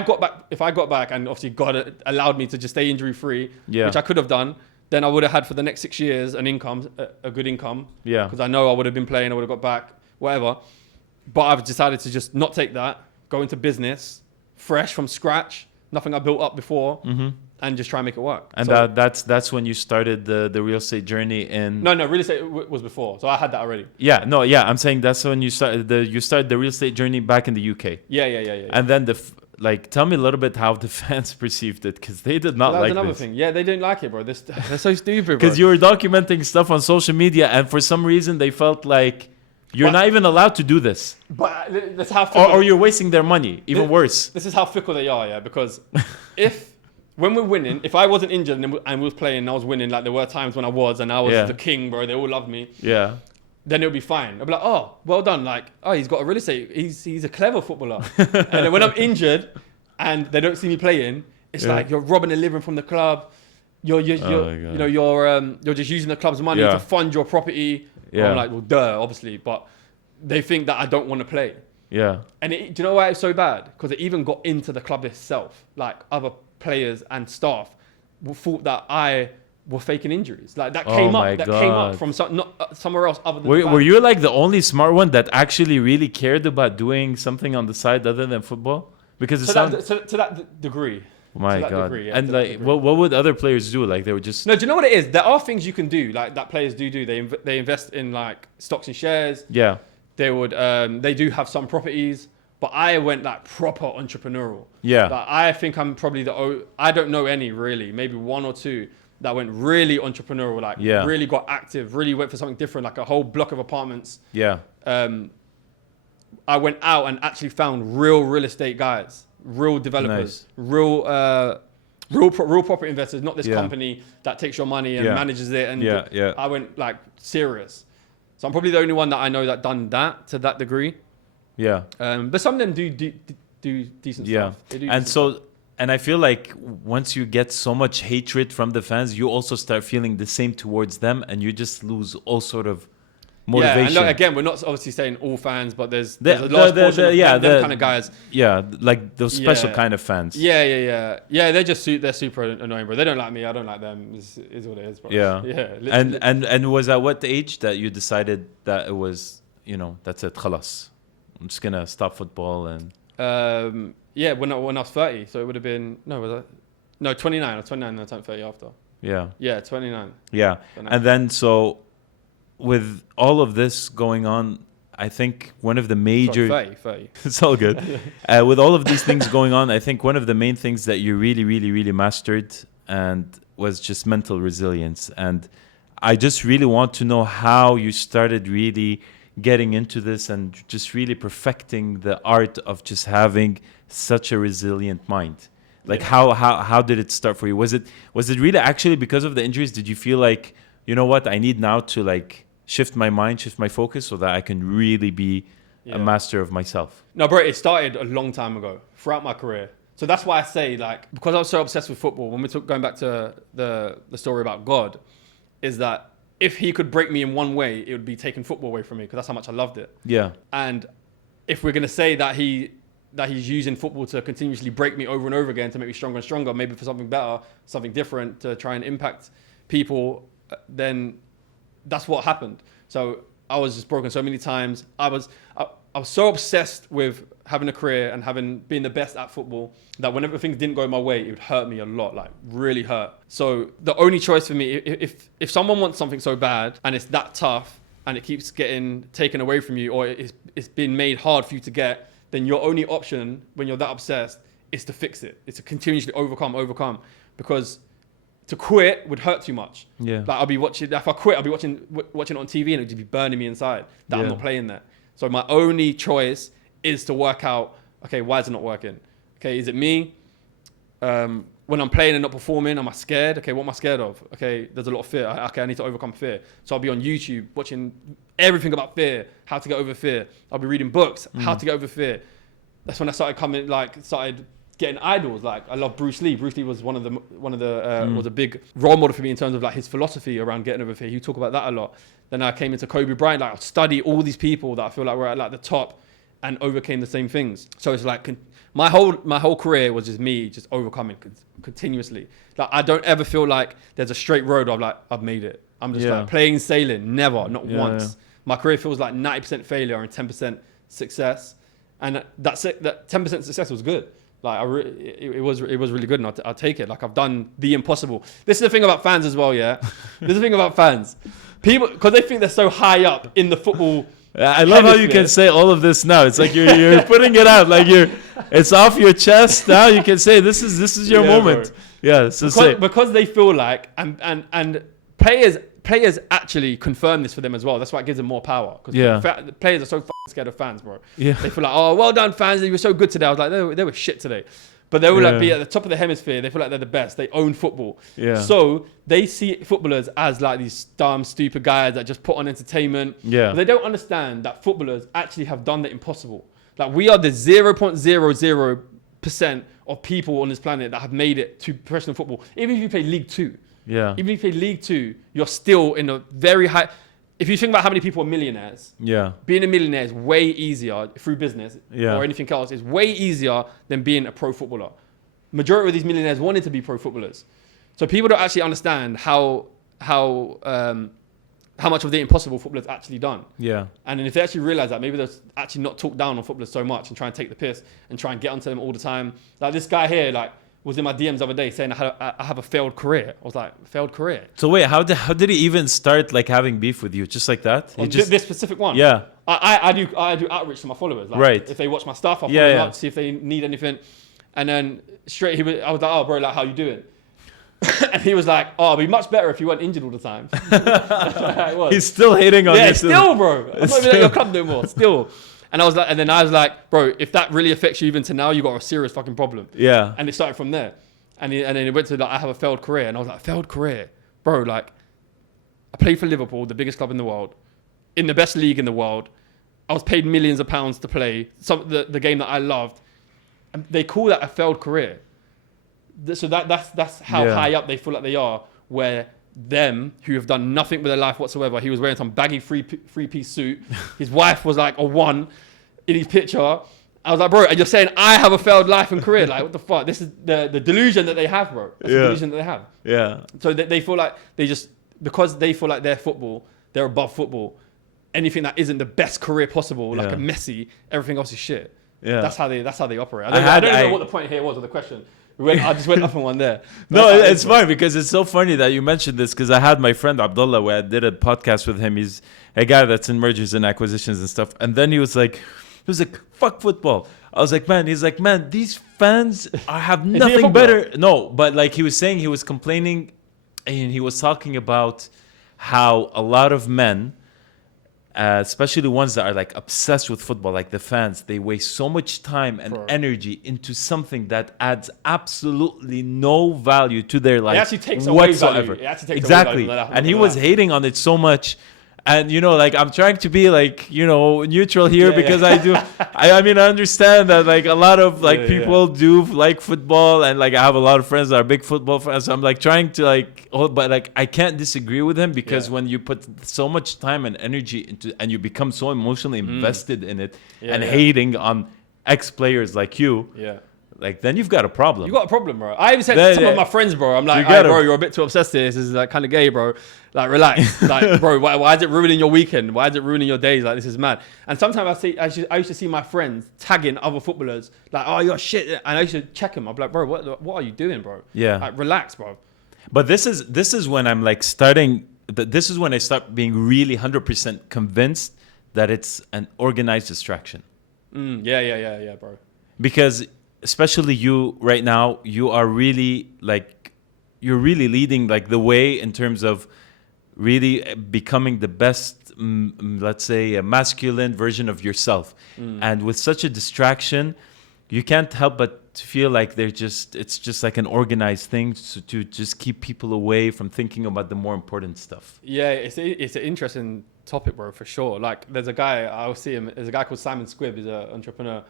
I got back, and obviously God allowed me to just stay injury free, which I could have done, then I would have had for the next 6 years an income, a good income. Yeah. Because I know I would have been playing, I would have got back, whatever. But I've decided to just not take that, go into business, fresh from scratch, nothing I built up before, and just try and make it work. And so, that's when you started the real estate journey in. No, real estate was before, so I had that already. I'm saying that's when you started the real estate journey back in the UK. Yeah. And then tell me a little bit how the fans perceived it, because they did not like this. That was another thing. Yeah, they didn't like it, bro. They're so stupid, bro. Because you were documenting stuff on social media, and for some reason they felt like you're not even allowed to do this. But that's how fickle, or you're wasting their money. Even worse. This is how fickle they are, yeah. Because when we're winning, if I wasn't injured and we was playing and I was winning, like there were times when I was and I was the king, bro. They all loved me. Yeah. Then it'll be fine. I'll be like, oh, well done. Like, oh, he's got a real estate. He's a clever footballer. And then when I'm injured and they don't see me playing, it's like you're robbing a living from the club. You're just using the club's money to fund your property. Yeah. I'm like, well, duh, obviously, but they think that I don't want to play. Yeah. And do you know why it's so bad? Because it even got into the club itself. Like other players and staff thought that I were faking injuries. Like that came up from somewhere else other than. Were you like the only smart one that actually really cared about doing something on the side other than football? Because to that degree. Oh my God. And like, what would other players do? Like they would just. No, do you know what it is? There are things you can do, like that players do. They invest in like stocks and shares. Yeah. They would. They do have some properties, but I went like proper entrepreneurial. Yeah. Like, I think I'm probably I don't know any really, maybe one or two that went really entrepreneurial. Like really got active, really went for something different, like a whole block of apartments. Yeah. I went out and actually found real estate guys. Real developers, real property investors, not this company that takes your money and manages it. And I went like serious. So I'm probably the only one that I know that done that to that degree. Yeah. But some of them do decent stuff. They do and I feel like once you get so much hatred from the fans, you also start feeling the same towards them, and you just lose all sort of motivation. Yeah, and again, we're not obviously saying all fans, but there's a large portion of them kind of guys. Yeah, like those special kind of fans. Yeah. They're super annoying, bro. They don't like me. I don't like them. Is what it is, bro. Yeah. Yeah. And was at what age that you decided that it was, that's it, khalas. I'm just gonna stop football and. When I was 30, so it would have been 29. I was 29 and I turned 30 after. Yeah. Yeah, 29. Yeah, and then so. With all of this going on, I think one of the major... 30. It's all good. With all of these things going on, I think one of the main things that you really, really, really mastered and was just mental resilience. And I just really want to know how you started really getting into this and just really perfecting the art of just having such a resilient mind. Like how did it start for you? Was it really actually because of the injuries? Did you feel like, you know what, I need now to like shift my mind, shift my focus so that I can really be a master of myself? No, bro, it started a long time ago, throughout my career. So that's why I say, like, because I was so obsessed with football, when we took going back to the story about God, is that if he could break me in one way, it would be taking football away from me, because that's how much I loved it. Yeah. And if we're gonna say that he's using football to continuously break me over and over again to make me stronger and stronger, maybe for something better, something different, to try and impact people, then that's what happened. So I was just broken so many times. I was so obsessed with having a career and being the best at football that whenever things didn't go my way, it would hurt me a lot, like really hurt. So the only choice for me, if someone wants something so bad and it's that tough and it keeps getting taken away from you, or it's been made hard for you to get, then your only option when you're that obsessed is to fix it. It's to continuously overcome, because to quit would hurt too much. Yeah. Like I'll be watching, if I quit, I'll be watching it on TV and it'll just be burning me inside that I'm not playing there. So my only choice is to work out, okay, why is it not working? Okay, is it me? When I'm playing and not performing, am I scared? Okay, what am I scared of? Okay, there's a lot of fear. Okay, I need to overcome fear. So I'll be on YouTube watching everything about fear, how to get over fear. I'll be reading books, how to get over fear. That's when I started getting idols. Like I love Bruce Lee. Bruce Lee was one of the was a big role model for me in terms of like his philosophy around getting over fear. He talk about that a lot. Then I came into Kobe Bryant. Like I'll study all these people that I feel like were at like the top and overcame the same things. So it's like my whole career was just me just overcoming continuously. Like I don't ever feel like there's a straight road of like I've made it. I'm just like plain sailing. Never, not once. Yeah. My career feels like 90% failure and 10% success. And that's it. That 10% success was good. Like it was really good, and I'll take it. Like I've done the impossible. This is the thing about fans as well, yeah. This is the thing about fans. People, because they think they're so high up in the football. I love how you can say all of this now. It's like you're putting it out, like it's off your chest now. You can say this is your moment. Bro. Yeah, so because they feel like and players actually confirm this for them as well. That's why it gives them more power. Because players are so scared of fans, bro. Yeah. They feel like, oh, well done, fans. You were so good today. I was like, they were shit today. But they will like be at the top of the hemisphere. They feel like they're the best. They own football. Yeah. So they see footballers as like these dumb, stupid guys that just put on entertainment. Yeah. But they don't understand that footballers actually have done the impossible. Like we are the 0.00% of people on this planet that have made it to professional football. Even if you play League 2. Yeah. Even if you play League 2, you're still in a very high... If you think about how many people are millionaires, being a millionaire is way easier through business or anything else. Is way easier than being a pro footballer. Majority of these millionaires wanted to be pro footballers. So people don't actually understand how much of the impossible footballers actually done. Yeah. And if they actually realize that, maybe they're actually not talk down on footballers so much and try and take the piss and try and get onto them all the time. Like this guy here, like, was in my DMs the other day saying I have a failed career. I was like, failed career? So wait, how did he even start like having beef with you? Just like that? This specific one? Yeah. I do outreach to my followers. Like, right. If they watch my stuff, I'll follow them up to see if they need anything. And then I was like, oh bro, like how you doing? And he was like, oh, it'd be much better if you weren't injured all the time. He's still hating on you. Yeah, still, bro. I'm not even at your club no more. Still. And I was like, bro, if that really affects you even to now, you got a serious fucking problem. Yeah. And it started from there. And then it went to like, I have a failed career. And I was like, failed career? Bro, like, I played for Liverpool, the biggest club in the world, in the best league in the world. I was paid millions of pounds to play the game that I loved. And they call that a failed career. So that's how high up they feel like they are, where them who have done nothing with their life whatsoever. He was wearing some baggy three-piece suit. His wife was like a 1 in his picture. I was like, bro, and you're saying I have a failed life and career? Like, what the fuck? This is the delusion that they have, bro. That's the delusion that they have. Yeah. So they feel like because they feel like they're football, they're above football. Anything that isn't the best career possible, like a Messi, everything else is shit. Yeah. That's how they operate. I don't know what the point here was of the question. I just went up on one there. No, it's fine because it's so funny that you mentioned this, because I had my friend Abdullah where I did a podcast with him. He's a guy that's in mergers and acquisitions and stuff. And then he was like, fuck football. I was like, man, these fans have nothing better. No, but like he was saying, he was complaining and he was talking about how a lot of men, especially the ones that are like obsessed with football, like the fans, they waste so much time and energy into something that adds absolutely no value to their life. It actually takes away value. It actually takes exactly. Away value. And he was hating on it so much. And like I'm trying to be like neutral here because I do. I mean I understand that like a lot of like people do like football, and like I have a lot of friends that are big football fans. So I'm like trying to like, but like I can't disagree with him because when you put so much time and energy into, and you become so emotionally invested in it, and hating on ex players like you. Yeah. Like then you've got a problem. You got a problem, bro. I even said to some of my friends, bro, I'm like, hey, bro, you're a bit too obsessed with this. This is like kind of gay, bro. Like, relax. Like, bro, why is it ruining your weekend? Why is it ruining your days? Like, this is mad. And sometimes I used to see my friends tagging other footballers, like, oh, you're shit. And I used to check them. I'm like, bro, what are you doing, bro? Yeah. Like, relax, bro. But this is when I'm like starting. This is when I start being really 100% convinced that it's an organized distraction. Yeah, bro. Because especially you right now, you are really like, you're really leading like the way in terms of really becoming the best, let's say, a masculine version of yourself. And with such a distraction, you can't help but feel like it's just like an organized thing to just keep people away from thinking about the more important stuff. Yeah, it's an interesting topic, bro, for sure. Like, there's a guy, I'll see him, there's a guy called Simon Squibb, he's an entrepreneur.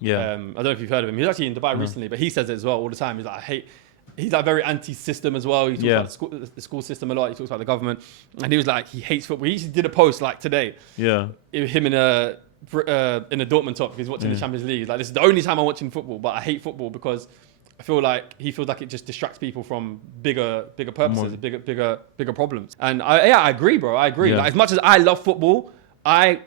Yeah. I don't know if you've heard of him. He's actually in Dubai recently, but he says it as well all the time. He's like, he's like very anti-system as well. He talks about the school system a lot. He talks about the government. And he was like, he hates football. He did a post like today. Yeah. Him in a Dortmund top because he's watching the Champions League. He's like, this is the only time I'm watching football, but I hate football because I feel like he feels like it just distracts people from bigger purposes, bigger problems. And I agree, bro. I agree. Yeah. Like, as much as I love football, I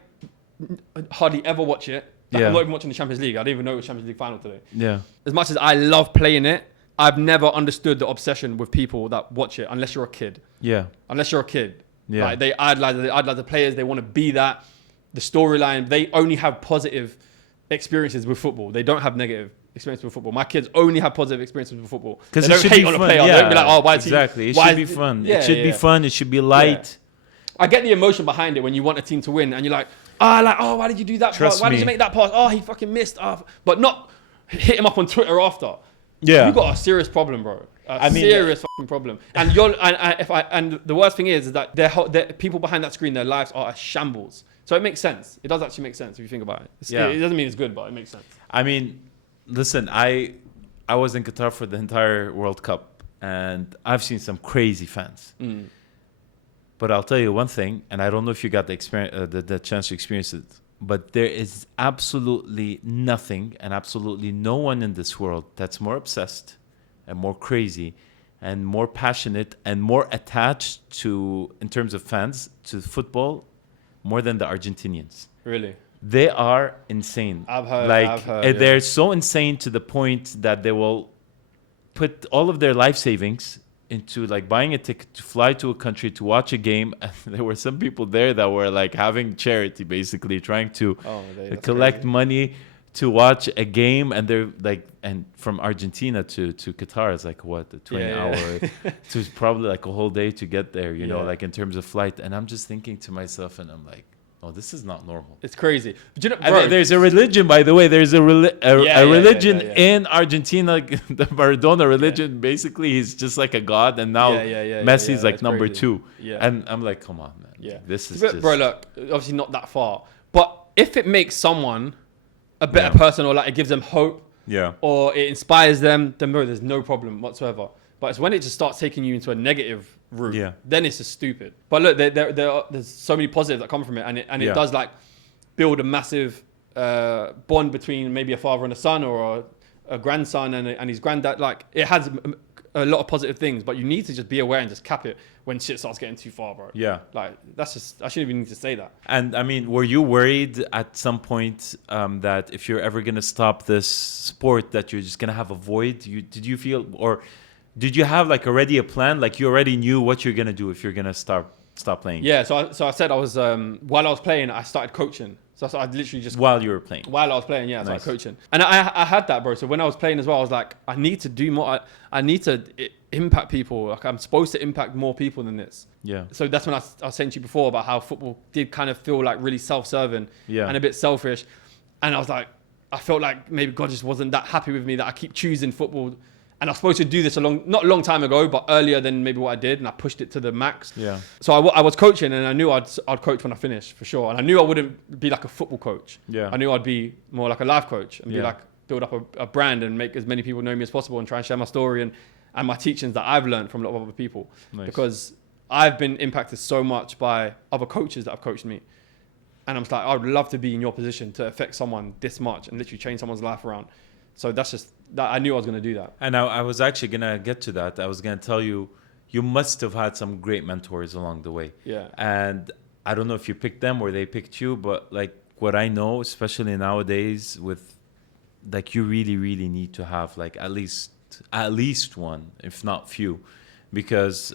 hardly ever watch it. Like, I'm not even watching the Champions League. I didn't even know it was Champions League final today. Yeah. As much as I love playing it, I've never understood the obsession with people that watch it unless you're a kid. Yeah. Unless you're a kid. Yeah. Like, they idolize the players. They want to be that. The storyline. They only have positive experiences with football. They don't have negative experiences with football. My kids only have positive experiences with football. Because it should be fun. They don't be like, oh, why exactly. It should be fun. It should be fun. It should be light. Yeah. I get the emotion behind it when you want a team to win and you're like, why did you do that? Why did you make that pass? Oh, he fucking missed. But not hit him up on Twitter after. Yeah, you got a serious problem, bro. Serious fucking problem. And and the worst thing is that they're people behind that screen, their lives are a shambles. So it makes sense. It does actually make sense if you think about it. It doesn't mean it's good, but it makes sense. I mean, listen, I was in Qatar for the entire World Cup, and I've seen some crazy fans. But I'll tell you one thing, and I don't know if you got the experience, the chance to experience it, but there is absolutely nothing and absolutely no one in this world that's more obsessed and more crazy and more passionate and more attached to, in terms of fans, to football, more than the Argentinians. Really? They are insane. I've heard. They're so insane to the point that they will put all of their life savings into like buying a ticket to fly to a country to watch a game. And there were some people there that were like having charity, basically trying to collect money to watch a game. And they're like, and from Argentina to Qatar is like what, a 20 hour to probably like a whole day to get there, you know, like in terms of flight. And I'm just thinking to myself, and I'm like, oh, this is not normal. It's crazy. But you know, bro, there's a religion, by the way. There's a religion in Argentina, the Maradona religion. Basically, he's just like a god, and now Messi's like number crazy. 2. Yeah. And I'm like, come on, man. Yeah. This is just... Bro, look, obviously not that far. But if it makes someone a better person, or like it gives them hope, or it inspires them, then bro, there's no problem whatsoever. But it's when it just starts taking you into a negative route, then it's just stupid. But look, there's so many positives that come from it, and it does like build a massive bond between maybe a father and a son, or a grandson and his granddad. Like, it has a lot of positive things, but you need to just be aware and just cap it when shit starts getting too far, bro. Yeah. Like, that's just, I shouldn't even need to say that. And I mean, were you worried at some point that if you're ever going to stop this sport, that you're just going to have a void? Did you feel, or did you have like already a plan? Like, you already knew what you're going to do if you're going to stop playing? Yeah. So I said I was, while I was playing, I started coaching. So I literally just... While you were playing? While I was playing, yeah. I started coaching. And I had that, bro. So when I was playing as well, I was like, I need to do more. I need to impact people. Like, I'm supposed to impact more people than this. Yeah. So that's when I was saying to you before about how football did kind of feel like really self-serving and a bit selfish. And I was like, I felt like maybe God just wasn't that happy with me that I keep choosing football And I was supposed to do this not a long time ago, but earlier than maybe what I did, and I pushed it to the max. Yeah. So I was coaching, and I knew I'd coach when I finished for sure, and I knew I wouldn't be like a football coach. Yeah. I knew I'd be more like a life coach and be Yeah. like build up a brand and make as many people know me as possible and try and share my story and my teachings that I've learned from a lot of other people. Nice. Because I've been impacted so much by other coaches that have coached me. And I'm just like, I would love to be in your position to affect someone this much and literally change someone's life around. So that's just that. I knew I was going to do that. And I was actually going to get to that. I was going to tell you, you must have had some great mentors along the way. Yeah. And I don't know if you picked them or they picked you, but like what I know, especially nowadays with like you really, really need to have like at least one, if not few, because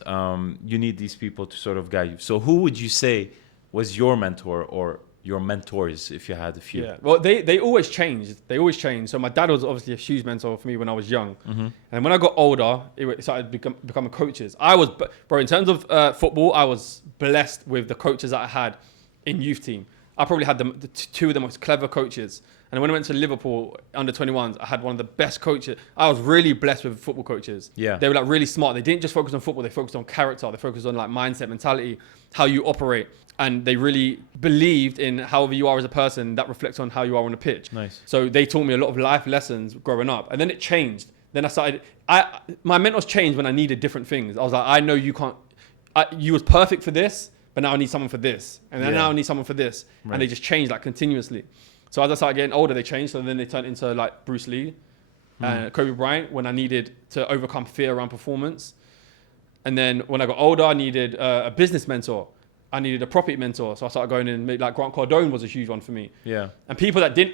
you need these people to sort of guide you. So who would you say was your mentor or your mentors if you had a few? Yeah, well, they always changed. They always changed. So my dad was obviously a huge mentor for me when I was young. Mm-hmm. And when I got older, it started becoming coaches. Bro, in terms of football, I was blessed with the coaches that I had in youth team. I probably had the two of the most clever coaches. And when I went to Liverpool under 21s, I had one of the best coaches. I was really blessed with football coaches. Yeah. They were like really smart. They didn't just focus on football. They focused on character. They focused on like mindset, mentality, how you operate. And they really believed in however you are as a person, that reflects on how you are on the pitch. Nice. So they taught me a lot of life lessons growing up. And then it changed. Then my mentors changed when I needed different things. I was like, I know you can't, you was perfect for this, but now I need someone for this. And then now I need someone for this. Right. And they just changed like continuously. So as I started getting older, they changed. So then they turned into like Bruce Lee and Kobe Bryant when I needed to overcome fear around performance. And then when I got older, I needed a business mentor. I needed a property mentor. So I started going in, like Grant Cardone was a huge one for me. Yeah. And people that they're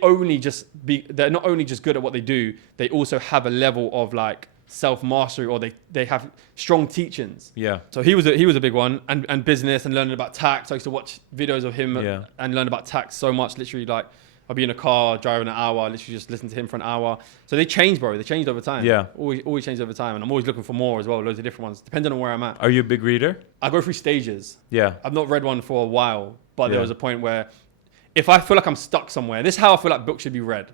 not only just good at what they do, they also have a level of like self-mastery, or they have strong teachings. Yeah. So he was a big one, and business and learning about tax. I used to watch videos of him and learn about tax so much, literally like, I'll be in a car driving an hour, literally just listen to him for an hour. So they changed, bro. They changed over time. Yeah. Always changed over time. And I'm always looking for more as well, loads of different ones, depending on where I'm at. Are you a big reader? I go through stages. Yeah. I've not read one for a while, but there was a point where if I feel like I'm stuck somewhere, this is how I feel like books should be read.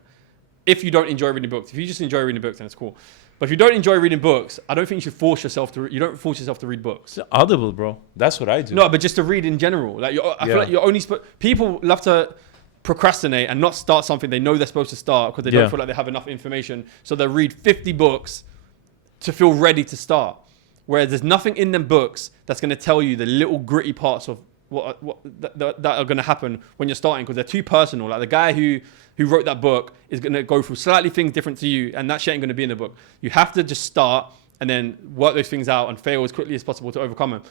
If you don't enjoy reading books, if you just enjoy reading books, then it's cool. But if you don't enjoy reading books, I don't think you should force yourself to. You don't force yourself to read books. It's Audible, bro. That's what I do. No, but just to read in general. Like I feel like you're only people love to procrastinate and not start something they know they're supposed to start because they don't feel like they have enough information. So they'll read 50 books to feel ready to start. Whereas there's nothing in them books that's going to tell you the little gritty parts of what that are going to happen when you're starting, because they're too personal. Like the guy who wrote that book is going to go through slightly things different to you, and that shit ain't going to be in the book. You have to just start and then work those things out and fail as quickly as possible to overcome them.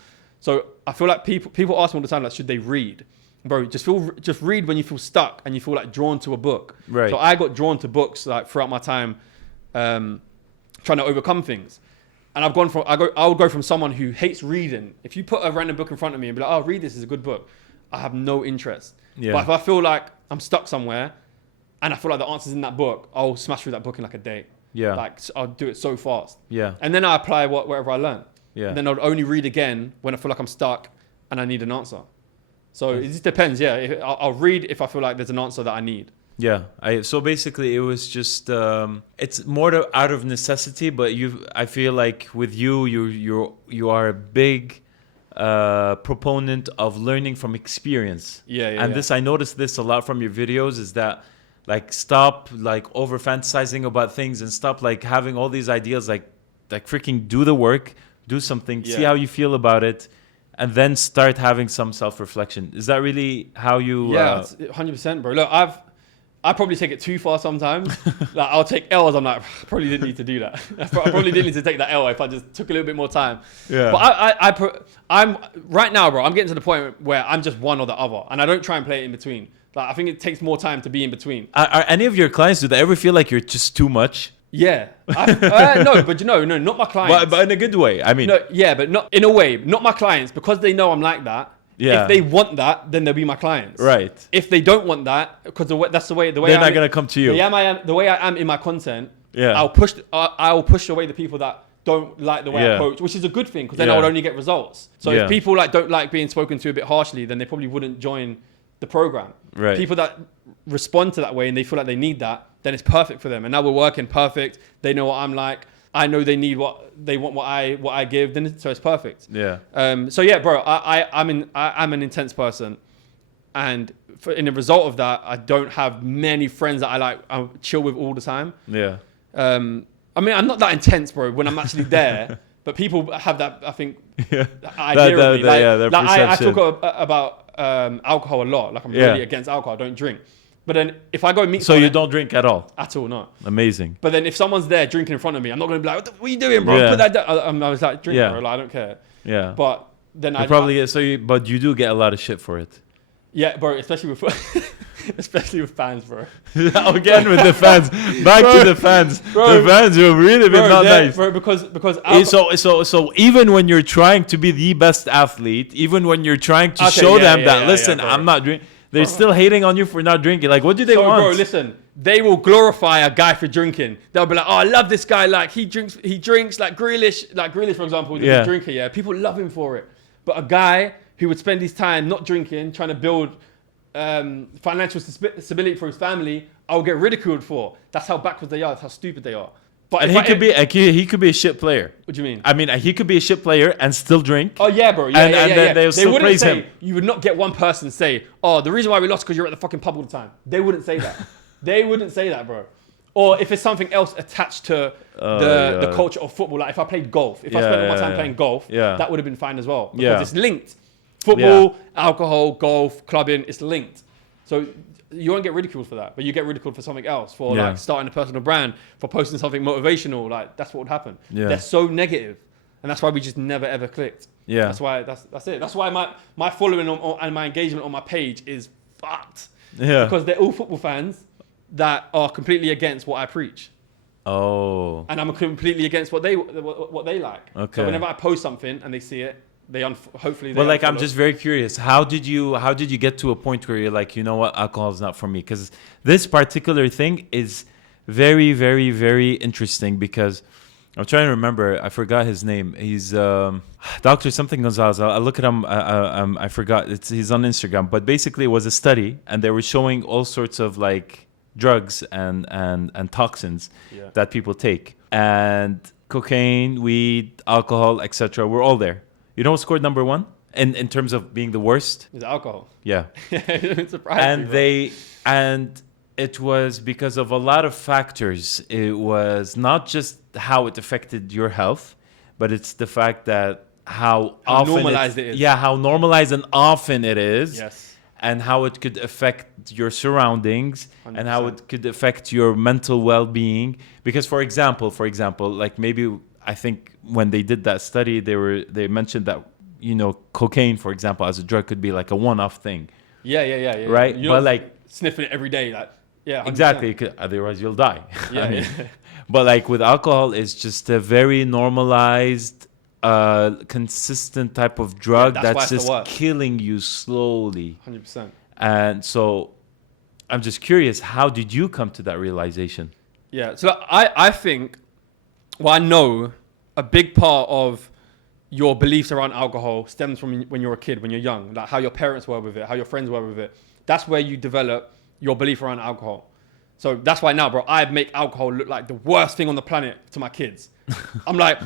So I feel like people ask me all the time, like, should they read? Bro, just read when you feel stuck and you feel like drawn to a book. Right. So I got drawn to books like throughout my time, trying to overcome things. And I would go from someone who hates reading. If you put a random book in front of me and be like, oh, read this, is a good book, I have no interest. Yeah. But if I feel like I'm stuck somewhere and I feel like the answer's in that book, I'll smash through that book in like a day. Yeah. Like I'll do it so fast. Yeah. And then I apply whatever I learn. Yeah. And then I'll only read again when I feel like I'm stuck and I need an answer. So it just depends. Yeah. I'll read if I feel like there's an answer that I need. Yeah, so basically it was just it's more out of necessity, but I feel like with you are a big proponent of learning from experience. And this, I noticed this a lot from your videos, is that like stop like over fantasizing about things and stop like having all these ideas, like freaking do the work, do something, see how you feel about it, and then start having some self-reflection. Is that really how you? Yeah, it's 100%, bro. Look, I probably take it too far sometimes. Like I'll take L's. I'm like, I probably didn't need to do that. I probably didn't need to take that L if I just took a little bit more time. Yeah. But I'm right now, bro. I'm getting to the point where I'm just one or the other, and I don't try and play it in between. Like I think it takes more time to be in between. Are any of your clients, do they ever feel like you're just too much? Yeah. No, but no, not my clients. But in a good way. I mean. No, yeah, but not in a way. Not my clients, because they know I'm like that. Yeah. If they want that, then they'll be my clients. Right. If they don't want that, because that's the way they're not gonna come to you. The way I am in my content. Yeah. I'll push away the people that don't like the way I coach, which is a good thing, because then I would only get results. So if people like don't like being spoken to a bit harshly, then they probably wouldn't join the program. Right. People that respond to that way and they feel like they need that, then it's perfect for them. And now we're working perfect. They know what I'm like. I know they need what they want, what I give, then so it's perfect. Yeah. So yeah, bro, I'm an intense person, and in the result of that, I don't have many friends that I chill with all the time. Yeah. I mean, I'm not that intense, bro, when I'm actually there, but people have that, I think, Yeah. idea of me. Their I perception. talk about alcohol a lot. Like I'm really against alcohol. I don't drink. But then if I go meet So someone you don't drink at all? at all, no. Amazing. But then if someone's there drinking in front of me, I'm not going to be like, what are you doing, bro? Yeah. Put that down. I was like, drink, Yeah. bro. Like, I don't care. Yeah. But then But you do get a lot of shit for it. yeah, bro, especially with fans, bro. Again with the fans. Back to the fans. Bro. The fans have really been not nice. Bro, because So even when you're trying to be the best athlete, even when you're trying to show them that, listen, I'm not drinking, they're still hating on you for not drinking. Like, what do they want? Bro, listen, they will glorify a guy for drinking. They'll be like, oh, I love this guy. Like, he drinks like Grealish, for example, is a drinker, yeah. People love him for it. But a guy who would spend his time not drinking, trying to build financial stability for his family, I'll get ridiculed for. That's how backwards they are. That's how stupid they are. But And he could be a shit player. What do you mean? I mean, he could be a shit player and still drink. Oh yeah, bro. And Yeah. they'll still wouldn't praise say, him. You would not get one person say, "Oh, the reason why we lost because you're at the fucking pub all the time." They wouldn't say that. They wouldn't say that, bro. Or if it's something else attached to the culture of football, like if I played golf, if I spent all my time playing golf, that would have been fine as well because it's linked. Football, alcohol, golf, clubbing, it's linked. So you won't get ridiculed for that, but you get ridiculed for something else, for like starting a personal brand, for posting something motivational. Like that's what would happen. Yeah. They're so negative, and that's why we just never ever clicked. Yeah, that's why that's it. That's why my following and my engagement on my page is fucked. Yeah, because they're all football fans that are completely against what I preach. Oh, and I'm completely against what they like. Okay. So whenever I post something and they see it, hopefully. Well, like, I'm just very curious. How did you get to a point where you're like, you know what, alcohol is not for me? Because this particular thing is very, very, very interesting. Because I'm trying to remember. I forgot his name. He's Dr. something Gonzalez. I'll look at him. I forgot. He's on Instagram. But basically, it was a study, and they were showing all sorts of like drugs and toxins that people take, and cocaine, weed, alcohol, etc. We're all there. You know what scored number one in terms of being the worst? Is alcohol. Yeah. It surprised me, and it was because of a lot of factors. It was not just how it affected your health, but it's the fact that how often normalized it is. Yeah, how normalized and often it is. Yes. And how it could affect your surroundings 100%. And how it could affect your mental well-being. Because, for example, like maybe I think when they did that study, they mentioned that, you know, cocaine, for example, as a drug could be like a one-off thing. Yeah. Right? You're but like sniffing it every day, like 100%. Exactly. Otherwise, you'll die. Yeah. I mean, but like with alcohol, it's just a very normalized, consistent type of drug that's just killing you slowly. 100%. And so, I'm just curious, how did you come to that realization? Yeah. So I think. Well, I know a big part of your beliefs around alcohol stems from when you're a kid, when you're young, like how your parents were with it, how your friends were with it. That's where you develop your belief around alcohol. So that's why now, bro, I make alcohol look like the worst thing on the planet to my kids. I'm like,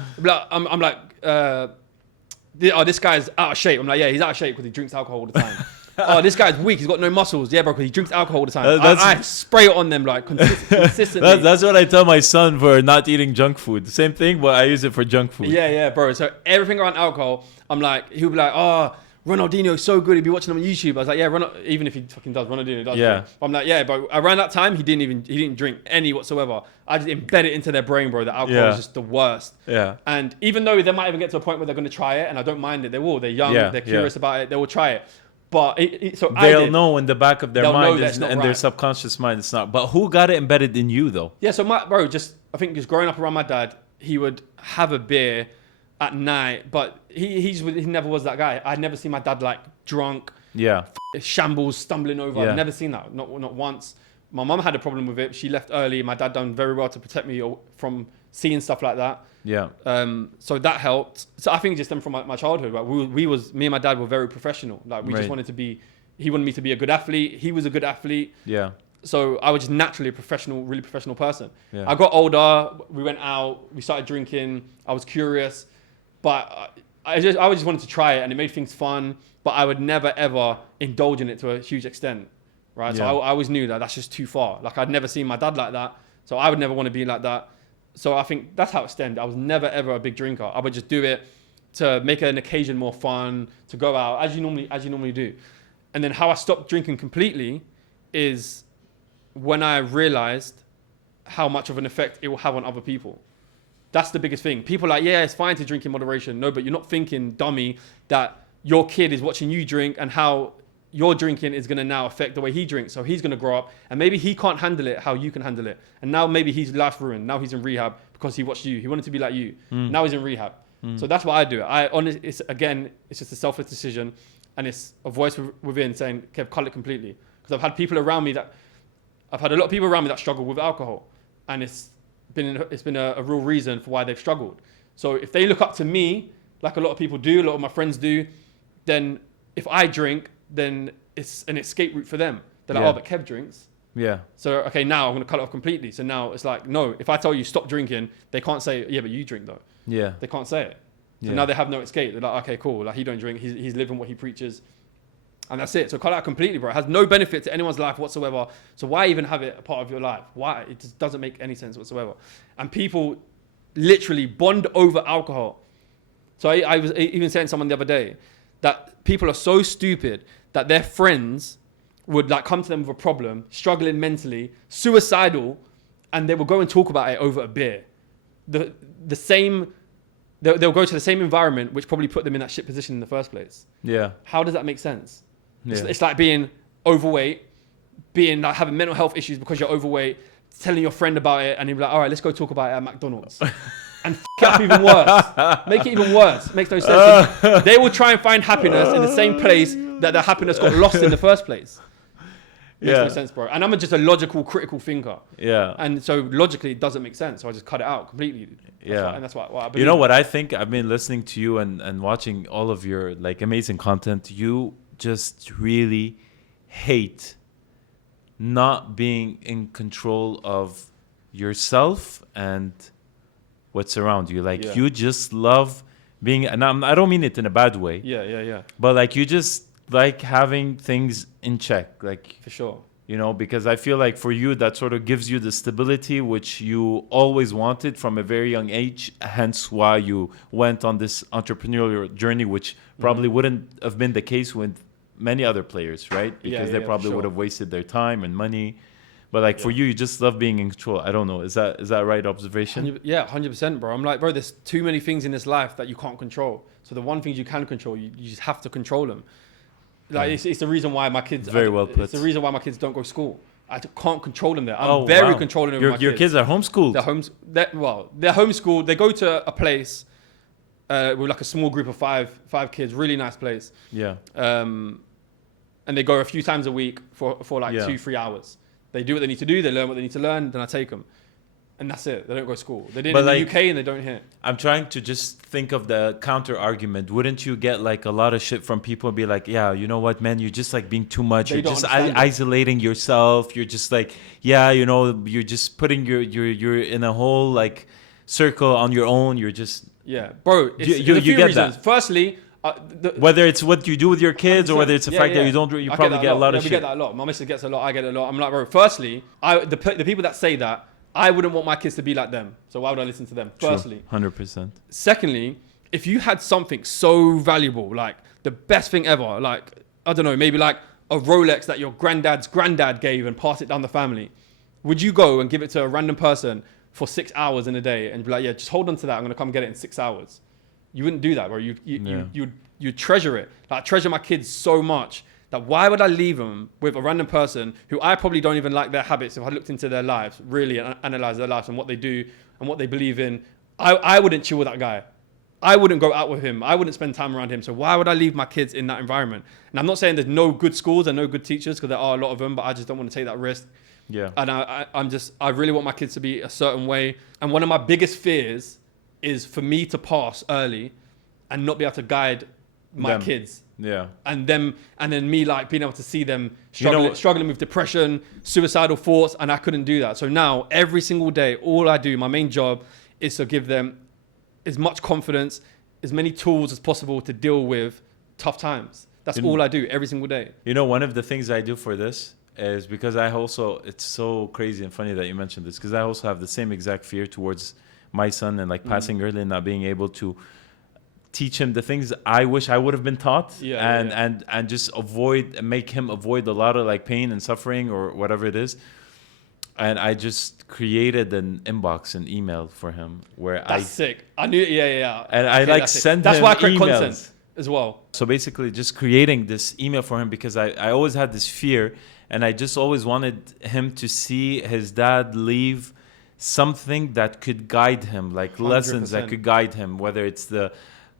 this guy's out of shape. I'm like, yeah, he's out of shape because he drinks alcohol all the time. Oh, this guy's weak. He's got no muscles. Yeah, bro, because he drinks alcohol all the time. I spray it on them like consistently. That's what I tell my son for not eating junk food. The same thing, but I use it for junk food. Yeah, bro. So everything around alcohol, I'm like, he'll be like, oh, Ronaldinho's so good. He'd be watching him on YouTube. I was like, yeah, even if he fucking does, Ronaldinho does. Yeah. I'm like, yeah, but around that time, he didn't drink any whatsoever. I just embed it into their brain, bro, that alcohol is just the worst. Yeah. And even though they might even get to a point where they're going to try it, and I don't mind it, they will. They're young, they're curious about it, they will try it. But they'll know in the back of their mind and their subconscious mind it's not. But who got it embedded in you though? Yeah, so I think just growing up around my dad, he would have a beer at night, but he never was that guy. I'd never seen my dad like drunk, shambles, stumbling over. I've never seen that, not once. My mum had a problem with it. She left early. My dad done very well to protect me from seeing stuff like that. Yeah. So that helped. So I think just them from my childhood. Like me and my dad were very professional. Like we just wanted to be. He wanted me to be a good athlete. He was a good athlete. Yeah. So I was just naturally a really professional person. Yeah. I got older. We went out. We started drinking. I was curious, but I just wanted to try it, and it made things fun. But I would never ever indulge in it to a huge extent, right? Yeah. So I always knew that that's just too far. Like I'd never seen my dad like that, so I would never want to be like that. So I think that's how it stemmed. I was never ever a big drinker. I would just do it to make an occasion more fun, to go out as you normally do. And then how I stopped drinking completely is when I realized how much of an effect it will have on other people. That's the biggest thing. People are like, yeah, it's fine to drink in moderation. No, but you're not thinking, dummy, that your kid is watching you drink and how your drinking is going to now affect the way he drinks. So he's going to grow up and maybe he can't handle it how you can handle it. And now maybe his life's ruined. Now he's in rehab because he watched you. He wanted to be like you. Now he's in rehab. So that's why I do it. It's just a selfish decision, and it's a voice within saying, Kev, cut it completely. Because I've had a lot of people around me that struggle with alcohol, and it's been a real reason for why they've struggled. So if they look up to me, like a lot of people do, a lot of my friends do, then if I drink, then it's an escape route for them. They're like, oh, but Kev drinks. Yeah. So, okay, now I'm going to cut it off completely. So now it's like, no, if I tell you stop drinking, they can't say, yeah, but you drink though. Yeah. They can't say it. So Yeah. now they have no escape. They're like, okay, cool. Like he don't drink. He's living what he preaches. And that's it. So cut it out completely, bro. It has no benefit to anyone's life whatsoever. So why even have it a part of your life? Why? It just doesn't make any sense whatsoever. And people literally bond over alcohol. So I was even saying to someone the other day that people are so stupid that their friends would like come to them with a problem, struggling mentally, suicidal, and they will go and talk about it over a beer. They'll go to the same environment which probably put them in that shit position in the first place. Yeah. How does that make sense? Yeah. It's like being overweight, being like having mental health issues because you're overweight, telling your friend about it, and you're like, all right, let's go talk about it at McDonald's. And f it up even worse. Make it even worse. Makes no sense. They will try and find happiness in the same place that their happiness got lost in the first place. Makes no sense, bro. And I'm just a logical, critical thinker. Yeah. And so logically, it doesn't make sense. So I just cut it out completely. That's why I believe. You know what I think? I've been listening to you and watching all of your like amazing content. You just really hate not being in control of yourself and what's around you. Like you just love being, and I don't mean it in a bad way. Yeah. But like you just like having things in check. Like For sure. You know, because I feel like for you, that sort of gives you the stability which you always wanted from a very young age, hence why you went on this entrepreneurial journey, which probably wouldn't have been the case with many other players, right? Because they probably would have wasted their time and money. But like for you just love being in control. I don't know. Is that a right observation? Yeah, 100%, bro. I'm like, bro, there's too many things in this life that you can't control. So the one things you can control, you just have to control them. Like it's the reason why my kids. Very well put. It's the reason why my kids don't go to school. I can't control them there. I'm very controlling over my kids. Your kids are homeschooled. They're homeschooled. They go to a place with like a small group of five kids. Really nice place. Yeah. And they go a few times a week for like 2-3 hours. They do what they need to do. They learn what they need to learn. Then I take them. And that's it. They don't go to school. They did in the UK and they don't here. I'm trying to just think of the counter argument. Wouldn't you get like a lot of shit from people and be like, yeah, you know what, man, you're just like being too much. You're just isolating yourself. You're just like, yeah, you know, you're just putting you're in a whole like circle on your own. You're just bro. You get reasons. That. Firstly, whether it's what you do with your kids or whether it's the fact that you don't, you probably get a lot of shit. We get that a lot. My missus gets a lot. I get a lot. I'm like, bro. Firstly, the people that say that. I wouldn't want my kids to be like them. So why would I listen to them? Firstly. 100%. Secondly, if you had something so valuable, like the best thing ever, like, I don't know, maybe like a Rolex that your granddad's granddad gave and pass it down the family, would you go and give it to a random person for 6 hours in a day and be like, yeah, just hold on to that. I'm going to come get it in 6 hours. You wouldn't do that, bro. You'd treasure it. Like, I treasure my kids so much. That why would I leave them with a random person who I probably don't even like their habits if I looked into their lives, really analyze their lives and what they do and what they believe in. I wouldn't chill with that guy. I wouldn't go out with him. I wouldn't spend time around him. So why would I leave my kids in that environment? And I'm not saying there's no good schools and no good teachers because there are a lot of them, but I just don't want to take that risk. Yeah. And I really want my kids to be a certain way. And one of my biggest fears is for me to pass early and not be able to guide my kids Yeah. And then me like being able to see them You know struggling with depression, suicidal thoughts, and I couldn't do that. So now every single day, all I do, my main job is to give them as much confidence, as many tools as possible to deal with tough times. That's all I do every single day. You know, one of the things I do for this is because I also, it's so crazy and funny that you mentioned this, because I also have the same exact fear towards my son and like passing early and not being able to teach him the things I wish I would have been taught, and just make him avoid a lot of like pain and suffering or whatever it is. And I just created an inbox, an email for him where That's sick. I knew, yeah. And I like send him That's why I create emails. content as well. So basically just creating this email for him because I always had this fear and I just always wanted him to see his dad leave something that could guide him, like 100%. Lessons that could guide him, whether it's the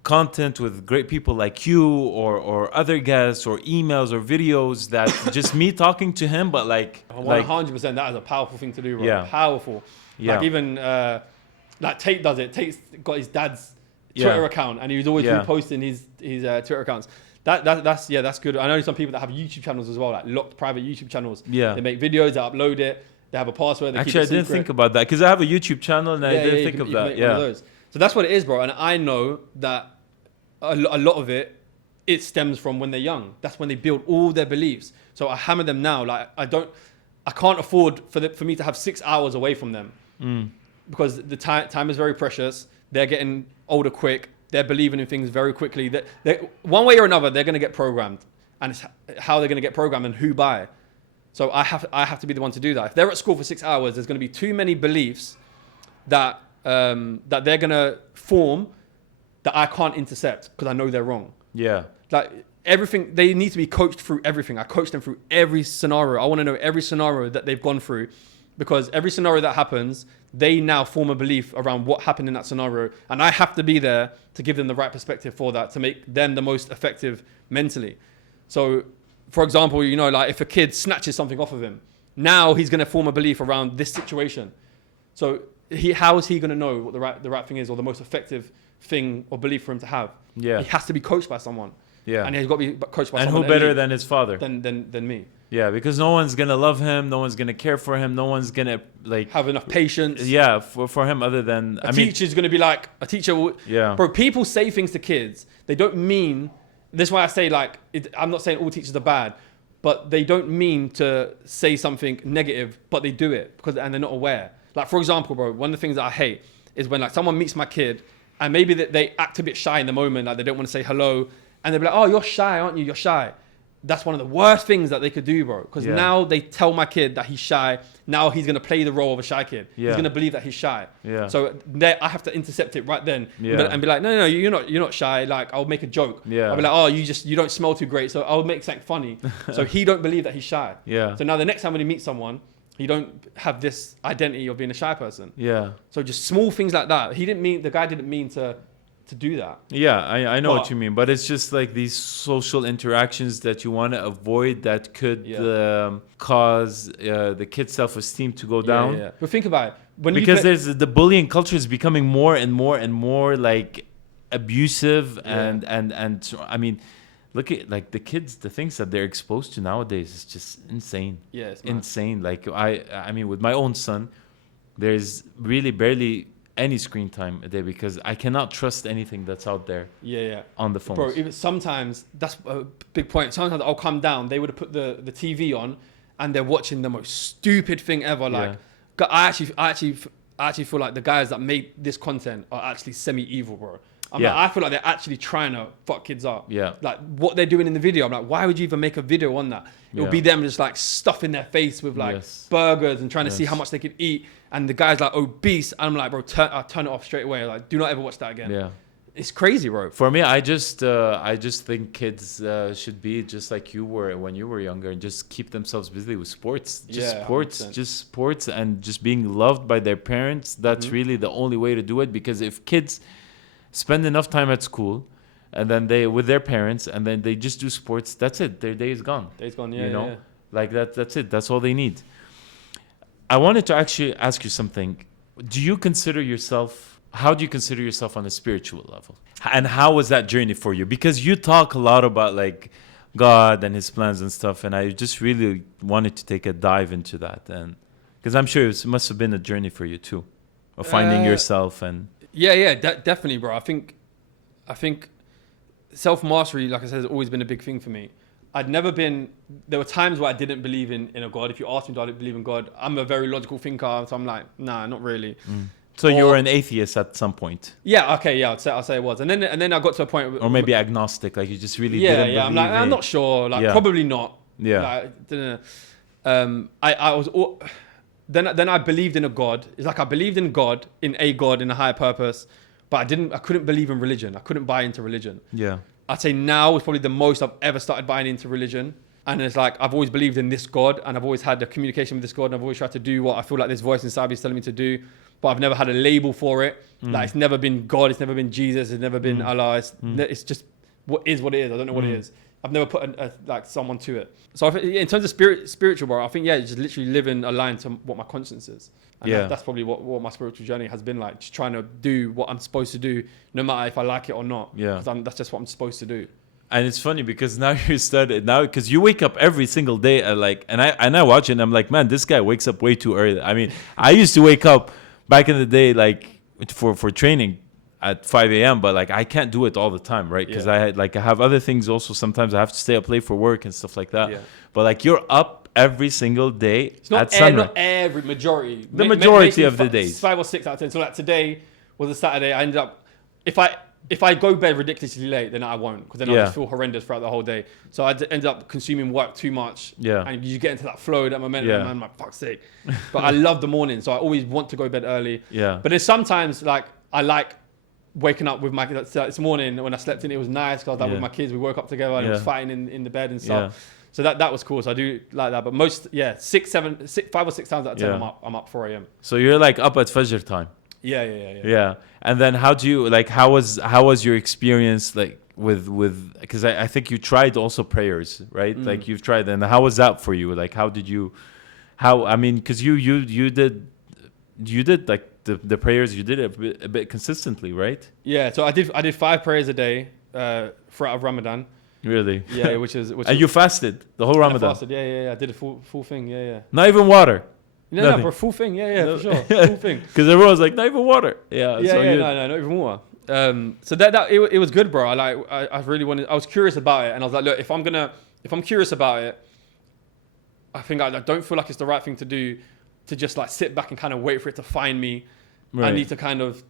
content with great people like you or other guests or emails or videos that just me talking to him, but like 100%, that is a powerful thing to do, bro. Yeah. Powerful. Yeah. Like even like Tate does it. Tate's got his dad's Twitter account and he was always reposting his Twitter accounts. That's good. I know some people that have YouTube channels as well, like locked private YouTube channels. Yeah. They make videos, they upload it, they have a password. They Actually, I didn't think about that because I have a YouTube channel and I didn't think of that. Yeah. So that's what it is, bro. And I know that a lot of it stems from when they're young. That's when they build all their beliefs. So I hammer them now. Like I can't afford for me to have 6 hours away from them because the time is very precious. They're getting older quick. They're believing in things very quickly. They're one way or another, they're going to get programmed, and it's how they're going to get programmed and who by. So I have to be the one to do that. If they're at school for 6 hours, there's going to be too many beliefs that they're going to form that I can't intercept because I know they're wrong. Yeah. Like everything, they need to be coached through everything. I coach them through every scenario. I want to know every scenario that they've gone through because every scenario that happens, they now form a belief around what happened in that scenario. And I have to be there to give them the right perspective for that, to make them the most effective mentally. So, for example, you know, like if a kid snatches something off of him, now he's going to form a belief around this situation. So how is he going to know what the right thing is or the most effective thing or belief for him to have? Yeah. He has to be coached by someone. Yeah. And he's got to be coached by someone. And who better than his father? Than me. Yeah, because no one's going to love him. No one's going to care for him. No one's going to like have enough patience. Yeah, for him other than... A teacher's going to be like... A teacher will... Yeah. Bro, people say things to kids. They don't mean... This is why I say like... I'm not saying all teachers are bad, but they don't mean to say something negative, but they do it and they're not aware. Like, for example, bro, one of the things that I hate is when like someone meets my kid and maybe they act a bit shy in the moment, like they don't want to say hello, and they'll be like, oh, you're shy, aren't you? You're shy. That's one of the worst things that they could do, bro. Because now they tell my kid that he's shy. Now he's going to play the role of a shy kid. Yeah. He's going to believe that he's shy. Yeah. So I have to intercept it right then and be like, no, you're not shy. Like, I'll make a joke. Yeah. I'll be like, oh, you don't smell too great. So I'll make something funny. So he don't believe that he's shy. Yeah. So now the next time when he meets someone, he don't have this identity of being a shy person. Yeah. So just small things like that. The guy didn't mean to do that. Yeah, I know what you mean, but it's just like these social interactions that you want to avoid that could cause the kid's self-esteem to go down. Yeah. But think about it. Because there's the bullying culture is becoming more and more and more like abusive and I mean, look at like the kids, the things that they're exposed to nowadays is just insane. Yeah, it's insane. Like I mean, with my own son, there's really barely any screen time a day because I cannot trust anything that's out there. On the phone. Bro, even sometimes that's a big point. Sometimes I'll come down, they would have put the TV on, and they're watching the most stupid thing ever. Like, I actually feel like the guys that made this content are actually semi-evil, bro. Like, I feel like they're actually trying to fuck kids up. Yeah. Like what they're doing in the video, I'm like, why would you even make a video on that? It'll be them just like stuffing their face with like burgers and trying to see how much they could eat. And the guy's like obese. And I'm like, bro, I turn it off straight away. Like, do not ever watch that again. Yeah. It's crazy, bro. For me, I just think kids should be just like you were when you were younger and just keep themselves busy with sports. Just 100%. And just being loved by their parents. That's really the only way to do it. Because if kids spend enough time at school and then they with their parents and then they just do sports, that's it. Their day is gone. Like that's it. That's all they need. I wanted to actually ask you something. How do you consider yourself on a spiritual level? And how was that journey for you? Because you talk a lot about like God and his plans and stuff, and I just really wanted to take a dive into that, and because I'm sure it must have been a journey for you too, of finding yourself. And definitely, bro. I think self-mastery, like I said, has always been a big thing for me. There were times where I didn't believe in a God. If you asked me, do I believe in God? I'm a very logical thinker, so I'm like, nah, not really. So you were an atheist at some point? Yeah, okay, yeah, I'll say it was. And then I got to a point... Or maybe agnostic, like you just really didn't believe I'm like, I'm not sure, like probably not. Yeah. Like, I was... Then I believed in a God. It's like I believed in God, in a higher purpose, but I couldn't believe in religion. I couldn't buy into religion. Yeah. I'd say now is probably the most I've ever started buying into religion. And it's like, I've always believed in this God, and I've always had a communication with this God, and I've always tried to do what I feel like this voice inside me is telling me to do, but I've never had a label for it. Like, it's never been God, it's never been Jesus, it's never been Allah. It's just what is what it is. I don't know what it is. I've never put like someone to it. So in terms of spiritual, bro, I think, just literally living aligned to what my conscience is. And that's probably what my spiritual journey has been like. Just trying to do what I'm supposed to do, no matter if I like it or not. Yeah. Because that's just what I'm supposed to do. And it's funny because now you started because you wake up every single day at like, and I watch it and I'm like, man, this guy wakes up way too early. I mean, I used to wake up back in the day, like for training at 5 a.m., but like I can't do it all the time, right? Because I have other things also. Sometimes I have to stay up late for work and stuff like that. Yeah. But like you're up every single day it's not at sunrise. Not every majority. The majority of the days. 5 or 6 out of 10. So like today was a Saturday. I ended up if I go bed ridiculously late, then I won't, because then I'll just feel horrendous throughout the whole day. So I ended up consuming work too much. Yeah. And you get into that flow, that momentum, and I'm like, fuck's sake. But I love the morning, so I always want to go to bed early. Yeah. But there's sometimes like I like waking up with my this morning when I slept in, it was nice because I was like with my kids. We woke up together and it was fighting in the bed and stuff. Yeah. So that was cool. So I do like that. But most 5 or 6 times out of 10 I'm up 4 a.m. So you're like up at Fajr time. Yeah. And then how was your experience like with because I think you tried also prayers, right? Like you've tried, and how was that for you? Like I mean, because you did like the prayers, you did it a bit consistently, right? Yeah, so I did 5 prayers a day throughout Ramadan. Really? Yeah, which is and you fasted the whole Ramadan? I fasted, yeah. I did a full thing, yeah. Not even water? No, bro, full thing, for sure, full thing. Because everyone's like, not even water. No, not even water. So it was good, bro. I really wanted. I was curious about it, and I was like, look, if I'm curious about it, I think I don't feel like it's the right thing to do, to just like sit back and kind of wait for it to find me. Right. I need to kind of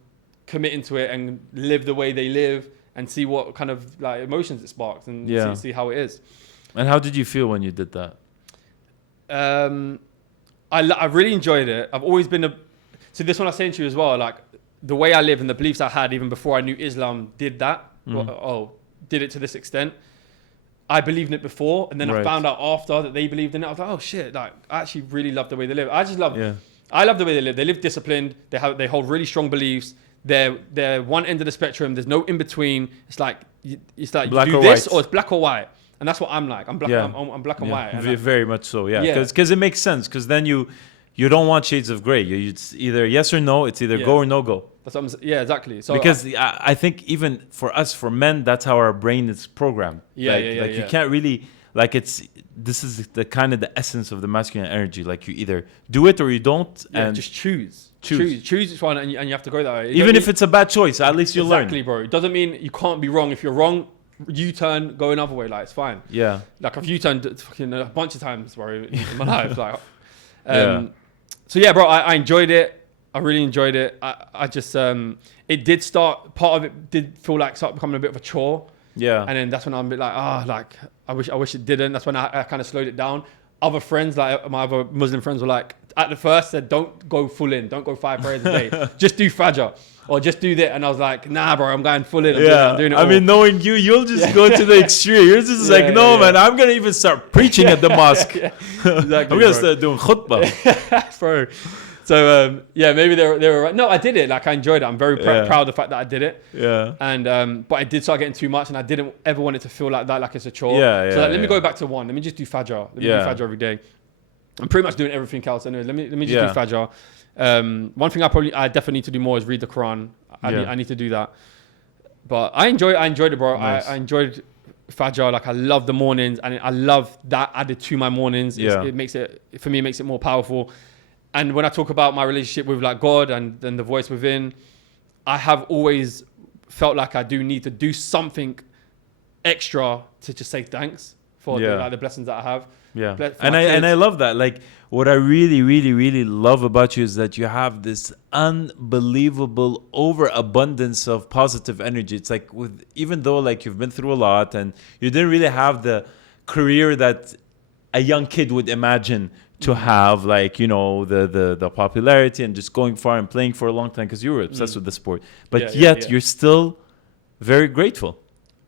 commit into it and live the way they live, and see what kind of like emotions it sparks, and see how it is. And how did you feel when you did that? I really enjoyed it. I've always been so this one I was saying to you as well, like the way I live and the beliefs I had even before I knew Islam did that, did it to this extent. I believed in it before, and then I found out after that they believed in it. I was like, oh shit, like I actually really love the way they live. I love the way they live. They live disciplined. They hold really strong beliefs. They're one end of the spectrum. There's no in between. It's like black you do this or it's black or white. And that's what I'm like. I'm black. I'm black and white. And very much so. Yeah. Because it makes sense. Because then you don't want shades of gray. It's either yes or no. It's either go or no go. That's what I'm saying. Yeah, exactly. So because I think even for us, for men, that's how our brain is programmed. You can't really this is the kind of the essence of the masculine energy. Like you either do it or you don't. Yeah, and just choose which one, and you have to go that way. Even if it's a bad choice, at least you learn. Exactly, bro. It doesn't mean you can't be wrong. If you're wrong, U-turn, go another way, like it's fine. Yeah. Like I've U-turned fucking a bunch of times, bro, in my life. Like, so yeah, bro, I enjoyed it. I really enjoyed it. I just it did start. Part of it did feel like start becoming a bit of a chore. Yeah. And then that's when I'm a bit like, I wish it didn't. That's when I kind of slowed it down. Other friends, like my other Muslim friends, were like, at the first said, don't go full in, don't go 5 prayers a day, just do Fajr. Or just do that. And I was like, nah, bro, I'm going full in. I'm doing it all. I mean, knowing you'll just go to the extreme. You're just man, I'm going to even start preaching at the mosque. Exactly, I'm going to start doing khutbah. Bro. So, maybe they were right. No, I did it. Like, I enjoyed it. I'm very proud of the fact that I did it. Yeah. And, but I did start getting too much, and I didn't ever want it to feel like that, like it's a chore. So let me go back to one. Let me just do Fajr. Let me do Fajr every day. I'm pretty much doing everything else anyway. Let me just do Fajr. One thing I definitely need to do more is read the Quran. I need to do that. But I enjoyed it, bro. Nice. I enjoyed Fajr. Like I love the mornings, and I love that added to my mornings. It makes it, for me, it makes it more powerful. And when I talk about my relationship with like God and then the voice within, I have always felt like I do need to do something extra to just say thanks for the blessings that I have. Yeah. And I love that. Like what I really, really, really love about you is that you have this unbelievable overabundance of positive energy. It's like even though like you've been through a lot and you didn't really have the career that a young kid would imagine to have, like, you know, the popularity and just going far and playing for a long time because you were obsessed with the sport. But yet you're still very grateful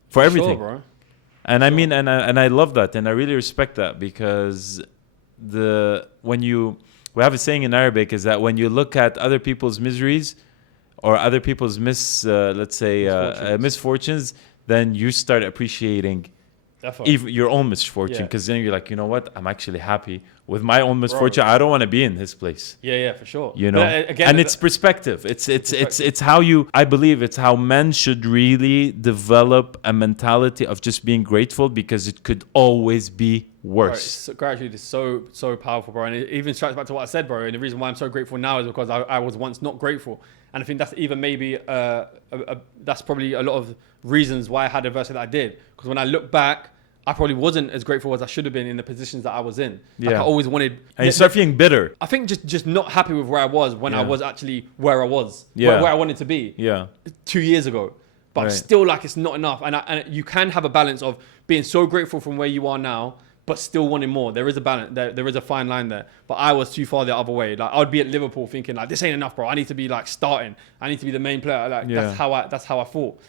for everything. Sure, bro. And I mean, and I love that, and I really respect that, because we have a saying in Arabic is that when you look at other people's miseries or other people's misfortunes, then you start appreciating even your own misfortune, because then you're like, you know what, I'm actually happy with my own misfortune. Bro. I don't want to be in his place. Yeah, for sure. You know, and it's perspective. It's how I believe it's how men should really develop a mentality of just being grateful, because it could always be worse. Bro, gratitude is so powerful, bro. And it even strikes back to what I said, bro. And the reason why I'm so grateful now is because I was once not grateful. And I think that's even maybe that's probably a lot of reasons why I had the adversity that I did. Because when I look back, I probably wasn't as grateful as I should have been in the positions that I was in. Like I always wanted. And you start feeling bitter. I think just not happy with where I was when I was actually where I was, where I wanted to be. 2 years ago. But I'm still like, it's not enough. And you can have a balance of being so grateful from where you are now, but still wanting more. There is a balance. There is a fine line there. But I was too far the other way. Like I would be at Liverpool thinking like, this ain't enough, bro. I need to be like starting. I need to be the main player. Like that's how I thought.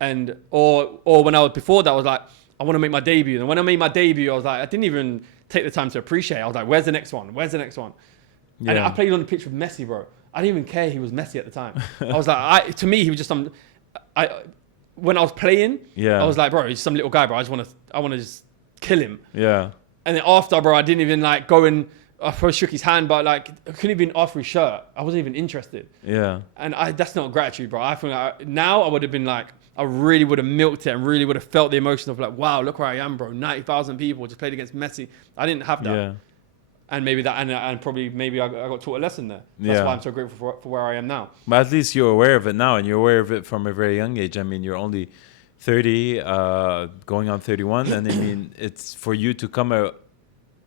And or when I was before that, I was like, I want to make my debut. And when I made my debut, I was like, I didn't even take the time to appreciate it. I was like, where's the next one? Where's the next one? And I played on the pitch with Messi, bro. I didn't even care he was Messi at the time. I was like, to me, he was just when I was playing, I was like, bro, he's some little guy, bro. I want to just kill him. Yeah. And then after, bro, I didn't even like go and I first shook his hand, but like I couldn't even offer his shirt. I wasn't even interested. Yeah. And that's not gratitude, bro. I feel like now I would have been like, I really would have milked it and really would have felt the emotion of like, wow, look where I am, bro. 90,000 people just played against Messi. I didn't have that. Yeah. And maybe that, and probably maybe I got taught a lesson there. That's why I'm so grateful for where I am now. But at least you're aware of it now, and you're aware of it from a very young age. I mean, you're only 30, going on 31. And I mean, it's for you to come out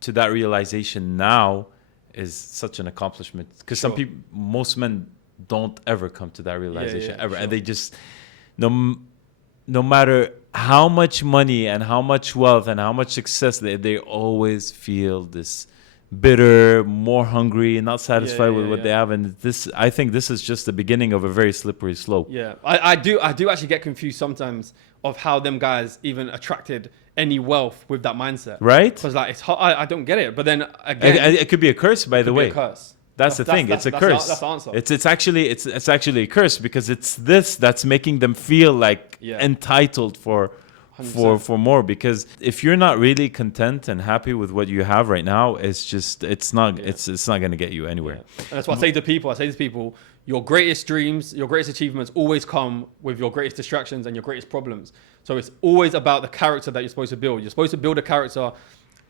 to that realization now is such an accomplishment. Because most men don't ever come to that realization ever. Sure. And they just... No matter how much money and how much wealth and how much success they always feel this bitter, more hungry, and not satisfied with what they have. And I think this is just the beginning of a very slippery slope. Yeah, I do actually get confused sometimes of how them guys even attracted any wealth with that mindset. Right? Because like it's hard, I don't get it. But then again, it could be a curse, by the way. It could be a curse. That's the thing. It's a curse. That's the answer. It's actually a curse, because it's this that's making them feel like entitled for more. Because if you're not really content and happy with what you have right now, it's not going to get you anywhere. Yeah. And that's what I say to people. Your greatest dreams, your greatest achievements always come with your greatest distractions and your greatest problems. So it's always about the character that you're supposed to build. You're supposed to build a character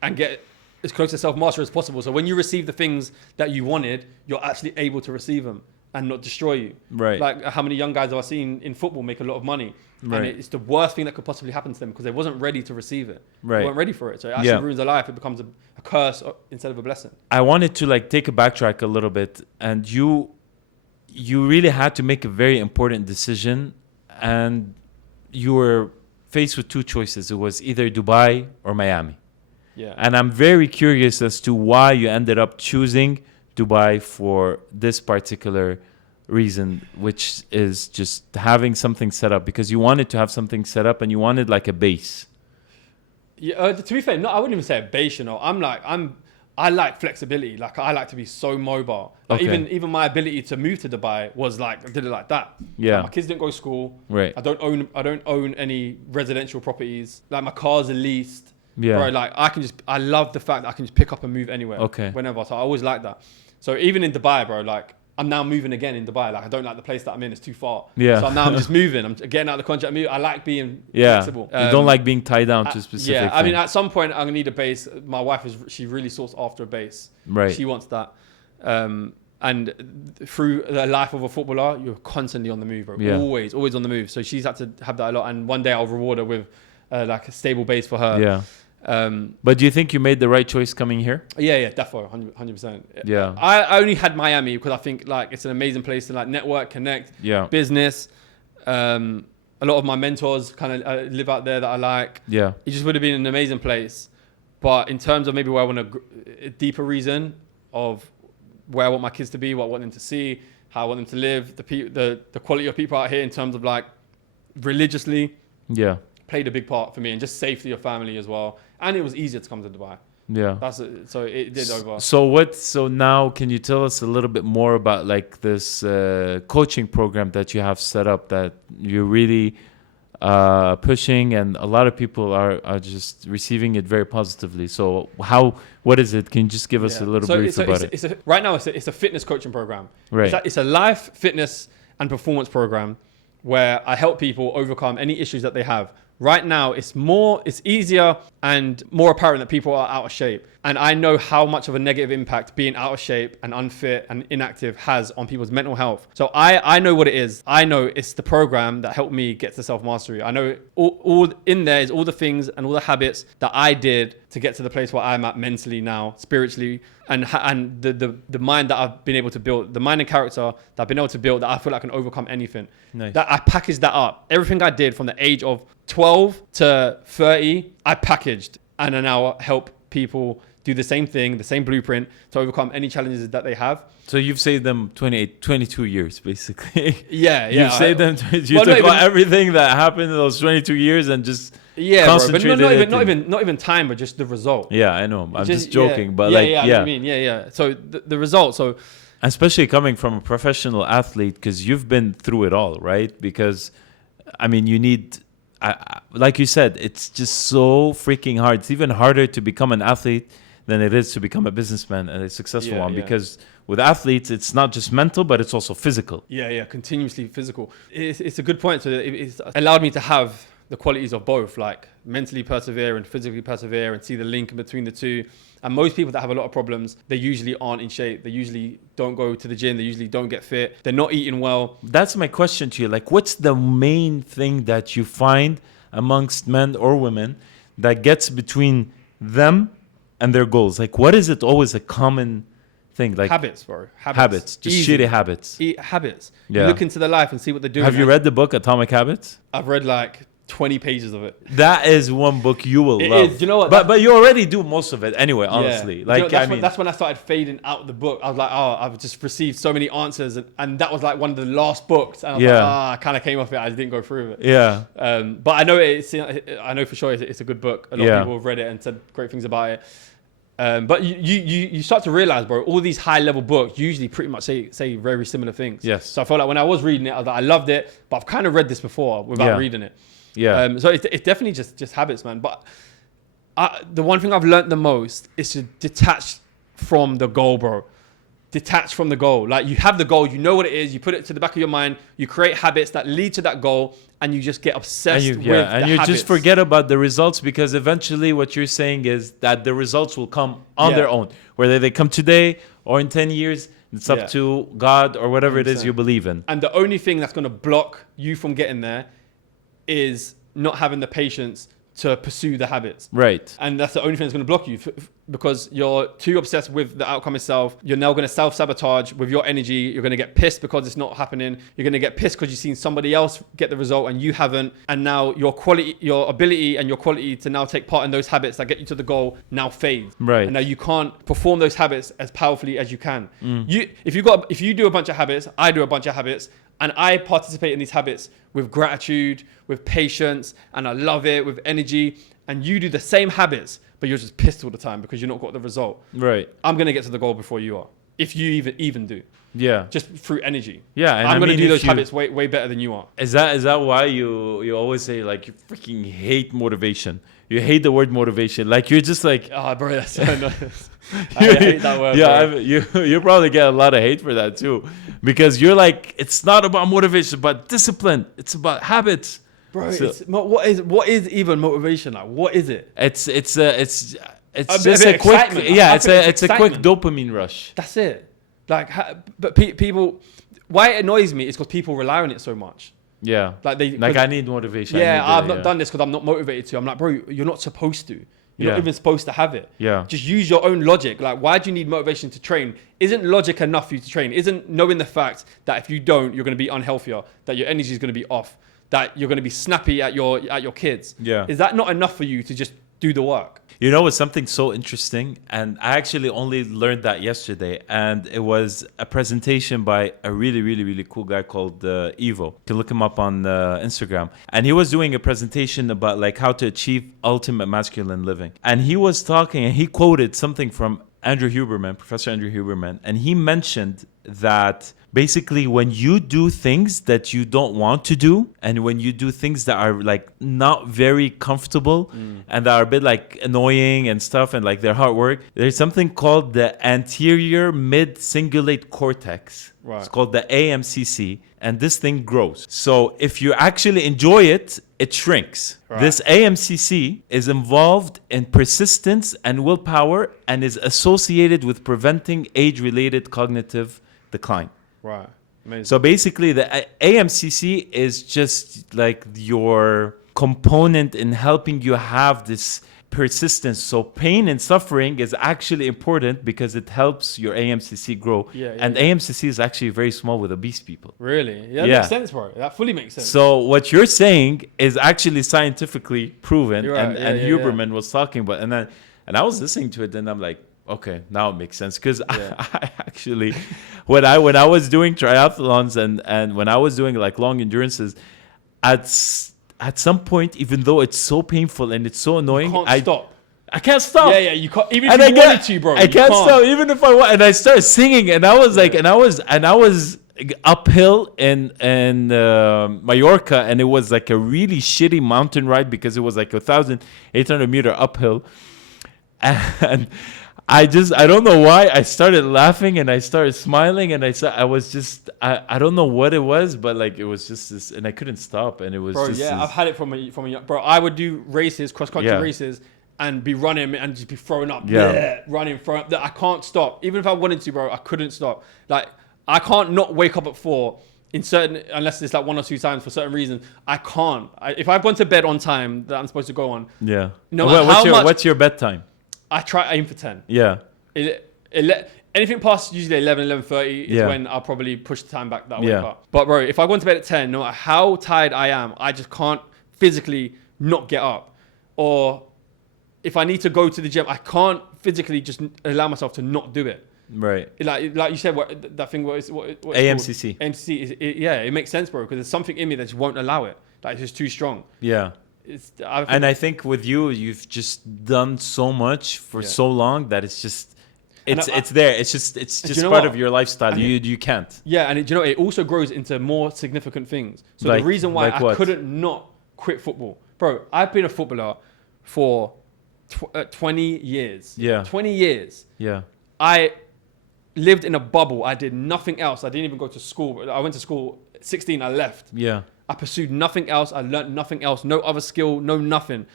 and get as close to self-mastery as possible. So when you receive the things that you wanted, you're actually able to receive them and not destroy you. Right. Like how many young guys have I seen in football make a lot of money? Right. And it's the worst thing that could possibly happen to them because they wasn't ready to receive it. Right. They weren't ready for it. So it actually ruins their life. It becomes a curse instead of a blessing. I wanted to like take a backtrack a little bit, and you really had to make a very important decision, and you were faced with two choices. It was either Dubai or Miami. Yeah. And I'm very curious as to why you ended up choosing Dubai for this particular reason, which is just having something set up, because you wanted to have something set up and you wanted like a base. Yeah, to be fair, no, I wouldn't even say a base, you know. I like flexibility. Like I like to be so mobile. Like even my ability to move to Dubai was like I did it like that. Yeah. Like my kids didn't go to school. Right. I don't own any residential properties. Like my car's are leased. Yeah. Bro, like I love the fact that I can just pick up and move anywhere. Okay. Whenever. So I always like that. So even in Dubai, bro, like I'm now moving again in Dubai. Like I don't like the place that I'm in. It's too far. Yeah. So now I'm just moving. I'm getting out of the contract. I like being Yeah. flexible. You don't like being tied down to a specific Yeah. I thing. mean, at some point I'm gonna need a base. My wife she really sought after a base. Right. She wants that. And through the life of a footballer, you're constantly on the move, bro. Yeah. Always on the move. So she's had to have that a lot. And one day I'll reward her with like a stable base for her. Yeah. But do you think you made the right choice coming here? Yeah, definitely, 100%. Yeah. I only had Miami because I think like it's an amazing place to like network, connect, business. A lot of my mentors kind of live out there that I like. Yeah. It just would have been an amazing place. But in terms of maybe where I want a deeper reason of where I want my kids to be, what I want them to see, how I want them to live, the quality of people out here in terms of like religiously. Yeah. Played a big part for me, and just safety of family as well. And it was easier to come to Dubai. Yeah. So it did over. So now can you tell us a little bit more about like this coaching program that you have set up that you're really pushing, and a lot of people are just receiving it very positively. So what is it? Can you just give us a little brief about it? Right now it's a fitness coaching program. Right. It's a life, fitness and performance program where I help people overcome any issues that they have. Right now, it's easier and more apparent that people are out of shape. And I know how much of a negative impact being out of shape and unfit and inactive has on people's mental health. So I know what it is. I know it's the program that helped me get to self-mastery. I know all in there is all the things and all the habits that I did to get to the place where I'm at mentally now, spiritually, and the mind that I've been able to build, the mind and character that I've been able to build, that I feel like I can overcome anything. Nice. That I packaged that up. Everything I did from the age of 12 to 30, I packaged, and I now help people do the same thing, the same blueprint to overcome any challenges that they have. So you've saved them 22 years, basically. Yeah. You've saved them. You took everything that happened in those 22 years and just concentrated. Bro, but not even time, but just the result. Yeah, I know. I'm just joking, but I know what I mean. Yeah. So the result. So especially coming from a professional athlete, because you've been through it all, right? Because I mean, you need. Like you said, it's just so freaking hard. It's even harder to become an athlete than it is to become a businessman and a successful one. Because with athletes, it's not just mental, but it's also physical. Yeah, continuously physical. It's a good point. So it's allowed me to have the qualities of both, like mentally persevere and physically persevere, and see the link in between the two. And most people that have a lot of problems, they usually aren't in shape. They usually don't go to the gym. They usually don't get fit. They're not eating well. That's my question to you. Like, what's the main thing that you find amongst men or women that gets between them and their goals? Like, what is it always a common thing? Like habits, bro. Habits. Just shitty habits. Habits. Yeah. You look into their life and see what they're doing. Have you read the book Atomic Habits? I've read like 20 pages of it. That is one book you will love. Is. You know what? But you already do most of it anyway, honestly. Yeah. Like, that's when I started fading out the book. I was like, I've just received so many answers, and that was like one of the last books. And I was like, I kind of came off it. I didn't go through it. Yeah. But I know for sure it's a good book. A lot of people have read it and said great things about it. But you start to realize, bro, all these high level books usually pretty much say very similar things. Yes. So I felt like when I was reading it, I was like, I loved it, but I've kind of read this before without reading it. Yeah. So it's definitely just habits, man. But the one thing I've learned the most is to detach from the goal, bro. Detach from the goal. Like, you have the goal, you know what it is, you put it to the back of your mind, you create habits that lead to that goal, and you just get obsessed with the habits. And you just forget about the results, because eventually what you're saying is that the results will come on their own. Whether they come today or in 10 years, it's up to God or whatever 100%. It is you believe in. And the only thing that's going to block you from getting there is not having the patience to pursue the habits. Right. And that's the only thing that's going to block you, because you're too obsessed with the outcome itself. You're now going to self-sabotage with your energy. You're going to get pissed because it's not happening. You're going to get pissed because you've seen somebody else get the result and you haven't. And now your ability and your quality to now take part in those habits that get you to the goal now fades. Right. And now you can't perform those habits as powerfully as you can. If you do a bunch of habits, I do a bunch of habits, and I participate in these habits with gratitude, with patience, and I love it, with energy. And you do the same habits, but you're just pissed all the time because you're not got the result. Right. I'm going to get to the goal before you are, if you even do. Yeah. Just through energy. Yeah. And I'm going to do those habits way better than you are. Is that why you always say, like, you freaking hate motivation? You hate the word motivation. Like you're just like, Oh, bro, that's so nice. I hate that word. yeah, bro. you probably get a lot of hate for that too, because you're like, it's not about motivation, but discipline. It's about habits. Bro, So- what is even motivation? Like, what is it? It's A just bit a of quick, excitement. yeah. I It's think a it's quick excitement. dopamine rush. That's it. Like, but people, why it annoys me is because people rely on it so much. Yeah, Like they, like I need motivation. yeah, I I've need not done this because I'm not motivated to. I'm like, bro, you're not supposed to. You're Yeah. not even supposed to have it. Yeah, Just use your own logic. Like, why do you need motivation to train? Isn't logic enough for you to train? Isn't knowing the fact that if you don't, you're going to be unhealthier, that your energy is going to be off, that you're going to be snappy at your kids? Yeah. Is that not enough for you to just do the work? You know, it's something so interesting, and I actually only learned that yesterday, and it was a presentation by a really, really, really cool guy called Evo. You can look him up on Instagram, and he was doing a presentation about like how to achieve ultimate masculine living, and he was talking, and he quoted something from Professor Andrew Huberman, and he mentioned that basically when you do things that you don't want to do, and when you do things that are like not very comfortable and that are a bit like annoying and stuff, and like they're hard work, there's something called the anterior mid cingulate cortex. Right. It's called the AMCC, and this thing grows. So if you actually enjoy it, it shrinks. Right. This AMCC is involved in persistence and willpower and is associated with preventing age-related cognitive decline. Right. Amazing. So basically, the AMCC is just like your component in helping you have this persistence. So pain and suffering is actually important because it helps your AMCC grow. And AMCC is actually very small with obese people. Really? Yeah, that Yeah. makes sense, bro. That fully makes sense. So what you're saying is actually scientifically proven, You're right. and Yeah, Huberman was talking about, and I was listening to it, and I'm like, okay, now it makes sense, because I actually, when I was doing triathlons and when I was doing like long endurances, at some point, even though it's so painful and it's so annoying, Can't stop. I can't stop. Yeah, you can't. Even And if I you get- wanted to, bro. I you can't stop even if I want. And I started singing, and I was like, and I was uphill in Mallorca, and it was like a really shitty mountain ride because it was like 1,800 meter uphill, and I don't know why I started laughing and I started smiling, and I don't know what it was, but like it was just this, and I couldn't stop, and it was Bro, just yeah, this, I've had it from a young, bro. I would do races, cross country Yeah. races, and be running and just be throwing up, Yeah. running, throwing up. I can't stop. Even if I wanted to, bro, I couldn't stop. Like, I can't not wake up at 4 in certain, unless it's like 1 or 2 times for certain reasons. I can't. If I've gone to bed on time that I'm supposed to go on, yeah. No Well, matter how much- what's your bedtime? I try aim for 10. Yeah. Anything past usually 11:30 is Yeah. when I'll probably push the time back that way. Yeah. But bro, if I go into bed at 10, no matter how tired I am, I just can't physically not get up. Or if I need to go to the gym, I can't physically just allow myself to not do it. Right. Like you said, that thing what it's AMCC. called? AMCC is it makes sense, bro, because there's something in me that just won't allow it. Like, it's just too strong. Yeah. And I think with you, you've just done so much for so long that it's just it's there. It's just you know part what? of your lifestyle. You can't. Yeah, and it also grows into more significant things. So Like- the reason why like I what? couldn't not quit football, bro, I've been a footballer for 20 years. Yeah. 20 years. Yeah. I lived in a bubble. I did nothing else. I didn't even go to school. I went to school at 16. I left. Yeah. I pursued nothing else. I learned nothing else. No other skill. No nothing.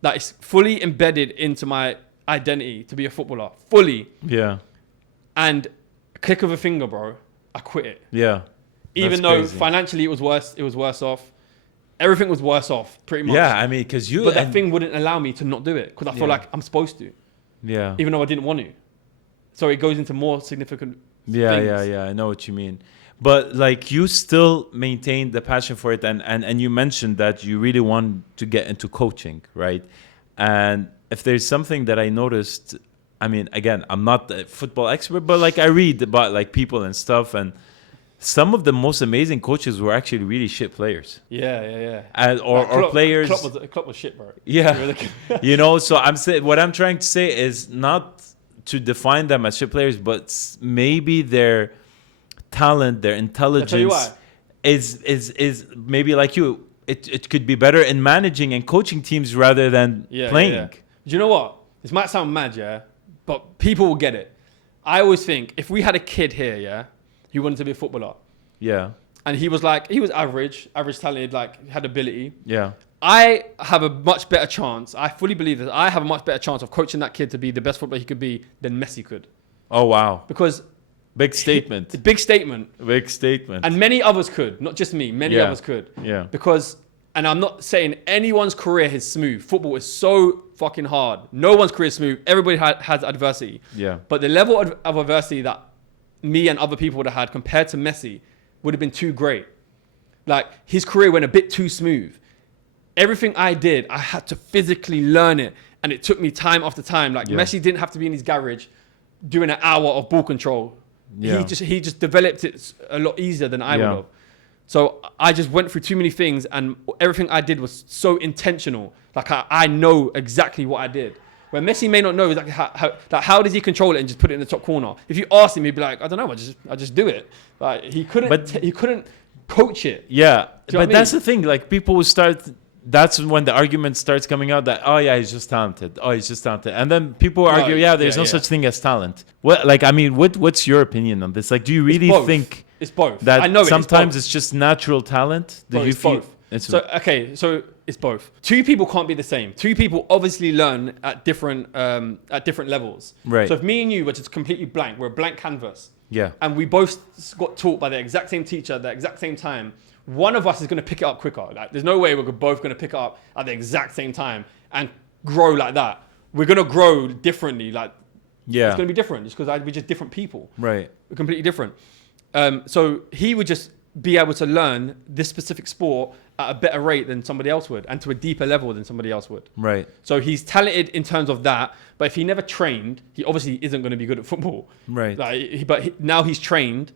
That is fully embedded into my identity to be a footballer. Fully. Yeah. And a click of a finger, bro, I quit it. Yeah. Even That's though crazy. financially it was worse off. Everything was worse off, pretty much. Yeah, I mean, because you. But that thing wouldn't allow me to not do it because I feel Yeah. like I'm supposed to, Yeah. even though I didn't want to. So it goes into more significant Yeah, things. yeah. I know what you mean. But like you still maintain the passion for it, and you mentioned that you really want to get into coaching, right? And if there's something that I noticed, I mean, again, I'm not a football expert, but like I read about like people and stuff, and some of the most amazing coaches were actually really shit players, Yeah. and or Klopp- players. Klopp was shit, bro. Yeah, you know. So I'm saying what I'm trying to say is not to define them as shit players, but maybe their talent, their intelligence why. is maybe like you. it could be better in managing and coaching teams rather than playing. Do you know what? This might sound mad, but people will get it. I always think if we had a kid here, who wanted to be a footballer, and he was average talented, like had ability, I have a much better chance. I fully believe that I have a much better chance of coaching that kid to be the best footballer he could be than Messi could. Oh wow! Because big statement. Big statement. Big statement. And many others could, not just me. Many others could. Yeah. Because, and I'm not saying anyone's career is smooth. Football is so fucking hard. No one's career is smooth. Everybody has adversity. Yeah. But the level of adversity that me and other people would have had compared to Messi would have been too great. Like his career went a bit too smooth. Everything I did, I had to physically learn it. And it took me time after time. Like Messi didn't have to be in his garage doing an hour of ball control. Yeah. He just developed it a lot easier than I would have. So I just went through too many things, and everything I did was so intentional. Like I know exactly what I did. Where Messi may not know exactly how does he control it and just put it in the top corner. If you ask him, he'd be like, I don't know, I just do it. Like he couldn't coach it. Yeah, but that's the thing. Like people will start. That's when the argument starts coming out that he's just talented. And then people argue, there's no such thing as talent. What, like, I mean, what's your opinion on this? Like, do you really think it's both? That I know sometimes it's just natural talent? It's both. So it's both. Two people can't be the same. Two people obviously learn at different levels. Right. So if me and you were just completely blank, we're a blank canvas. Yeah. And we both got taught by the exact same teacher at the exact same time. One of us is going to pick it up quicker. Like, there's no way we're both going to pick it up at the exact same time and grow like that. We're going to grow differently. Like, it's going to be different just because we're just different people. Right. We're completely different. So he would just be able to learn this specific sport at a better rate than somebody else would, and to a deeper level than somebody else would. Right. So he's talented in terms of that, but if he never trained, he obviously isn't going to be good at football. Right. Like, now he's trained.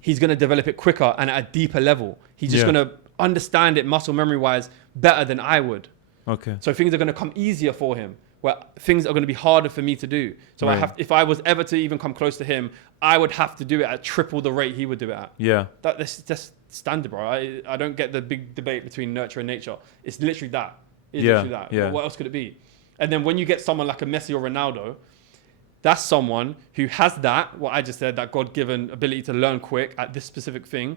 He's going to develop it quicker and at a deeper level. He's just going to understand it muscle memory wise better than I would. Okay. So things are going to come easier for him, where things are going to be harder for me to do. So if I was ever to even come close to him, I would have to do it at triple the rate he would do it at. Yeah. That's just standard, bro. I don't get the big debate between nurture and nature. It's literally that. Yeah. What else could it be? And then when you get someone like a Messi or Ronaldo, that's someone who has what I just said, that God-given ability to learn quick at this specific thing,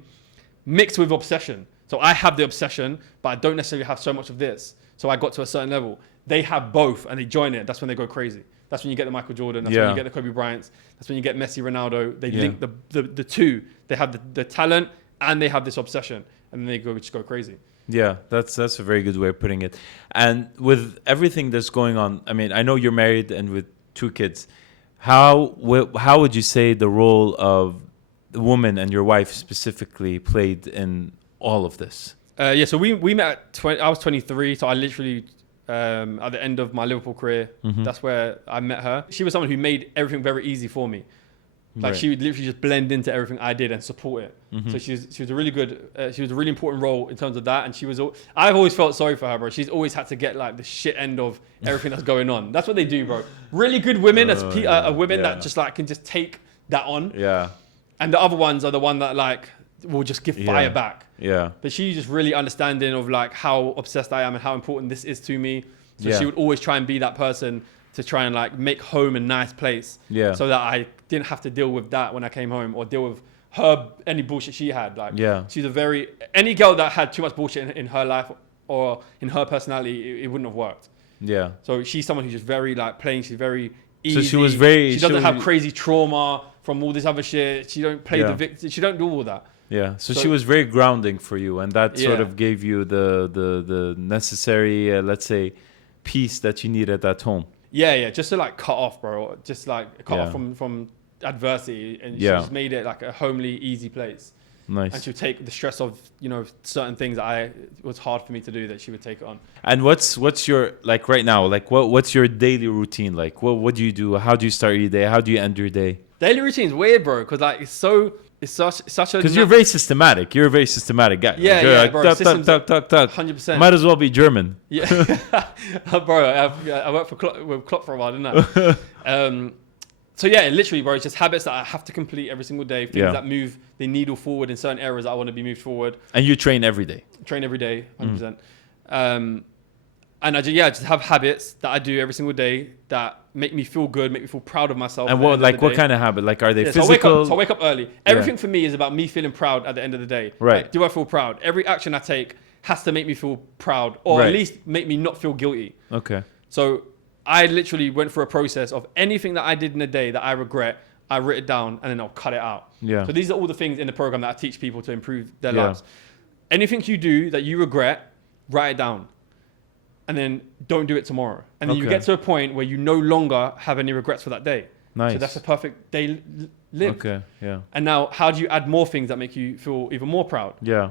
mixed with obsession. So I have the obsession, but I don't necessarily have so much of this. So I got to a certain level. They have both, and they join it. That's when they go crazy. That's when you get the Michael Jordan. That's when you get the Kobe Bryants. That's when you get Messi, Ronaldo. They link the two. They have the talent, and they have this obsession, and then they just go crazy. Yeah, that's a very good way of putting it. And with everything that's going on, I mean, I know you're married and with 2 kids. How would you say the role of the woman and your wife specifically played in all of this? So we met I was 23, so I literally at the end of my Liverpool career, that's where I met her. She was someone who made everything very easy for me. Like she would literally just blend into everything I did and support it. So she was a really good, she was a really important role in terms of that. And I've always felt sorry for her, bro. She's always had to get like the shit end of everything that's going on. That's what they do, bro. Really good women are women that just like can just take that on. Yeah. And the other ones are the one that like will just give fire back. Yeah. But she's just really understanding of like how obsessed I am and how important this is to me. So she would always try and be that person to try and like make home a nice place. Yeah. So that I didn't have to deal with that when I came home, or deal with any bullshit she had. Like, she's any girl that had too much bullshit in her life or in her personality, it wouldn't have worked. Yeah. So she's someone who's just very like plain. She's very easy. So she doesn't have crazy trauma from all this other shit. She don't play the victim. She don't do all that. Yeah. So she was very grounding for you, and that sort of gave you the necessary, let's say, peace that you needed at home. Yeah, just to like cut off, bro. Just like cut off from adversity, and she just made it like a homely, easy place. Nice. And she would take the stress of, certain things that it was hard for me to do, that she would take it on. And what's your, like right now, like what's your daily routine like? What do you do? How do you start your day? How do you end your day? Daily routine is weird, bro, because like it's such a... Because you're very systematic. You're a very systematic guy. Yeah, you're like, bro. Tuck. 100%. Might as well be German. Yeah. Bro, I worked with Klopp for a while, didn't I? So yeah, literally, bro, it's just habits that I have to complete every single day. Things that move the needle forward in certain areas that I want to be moved forward. And you train every day. Train every day, 100%. And I just have habits that I do every single day that make me feel good, make me feel proud of myself. And what kind of habit? Like, are they physical? So I wake up early. Everything for me is about me feeling proud at the end of the day. Right. Like, do I feel proud? Every action I take has to make me feel proud, or at least make me not feel guilty. Okay. So I literally went through a process of anything that I did in a day that I regret, I wrote it down and then I'll cut it out. Yeah. So these are all the things in the program that I teach people to improve their lives. Anything you do that you regret, write it down. And then don't do it tomorrow. And then you get to a point where you no longer have any regrets for that day. Nice. So that's a perfect day lived. Okay, yeah. And now how do you add more things that make you feel even more proud? Yeah.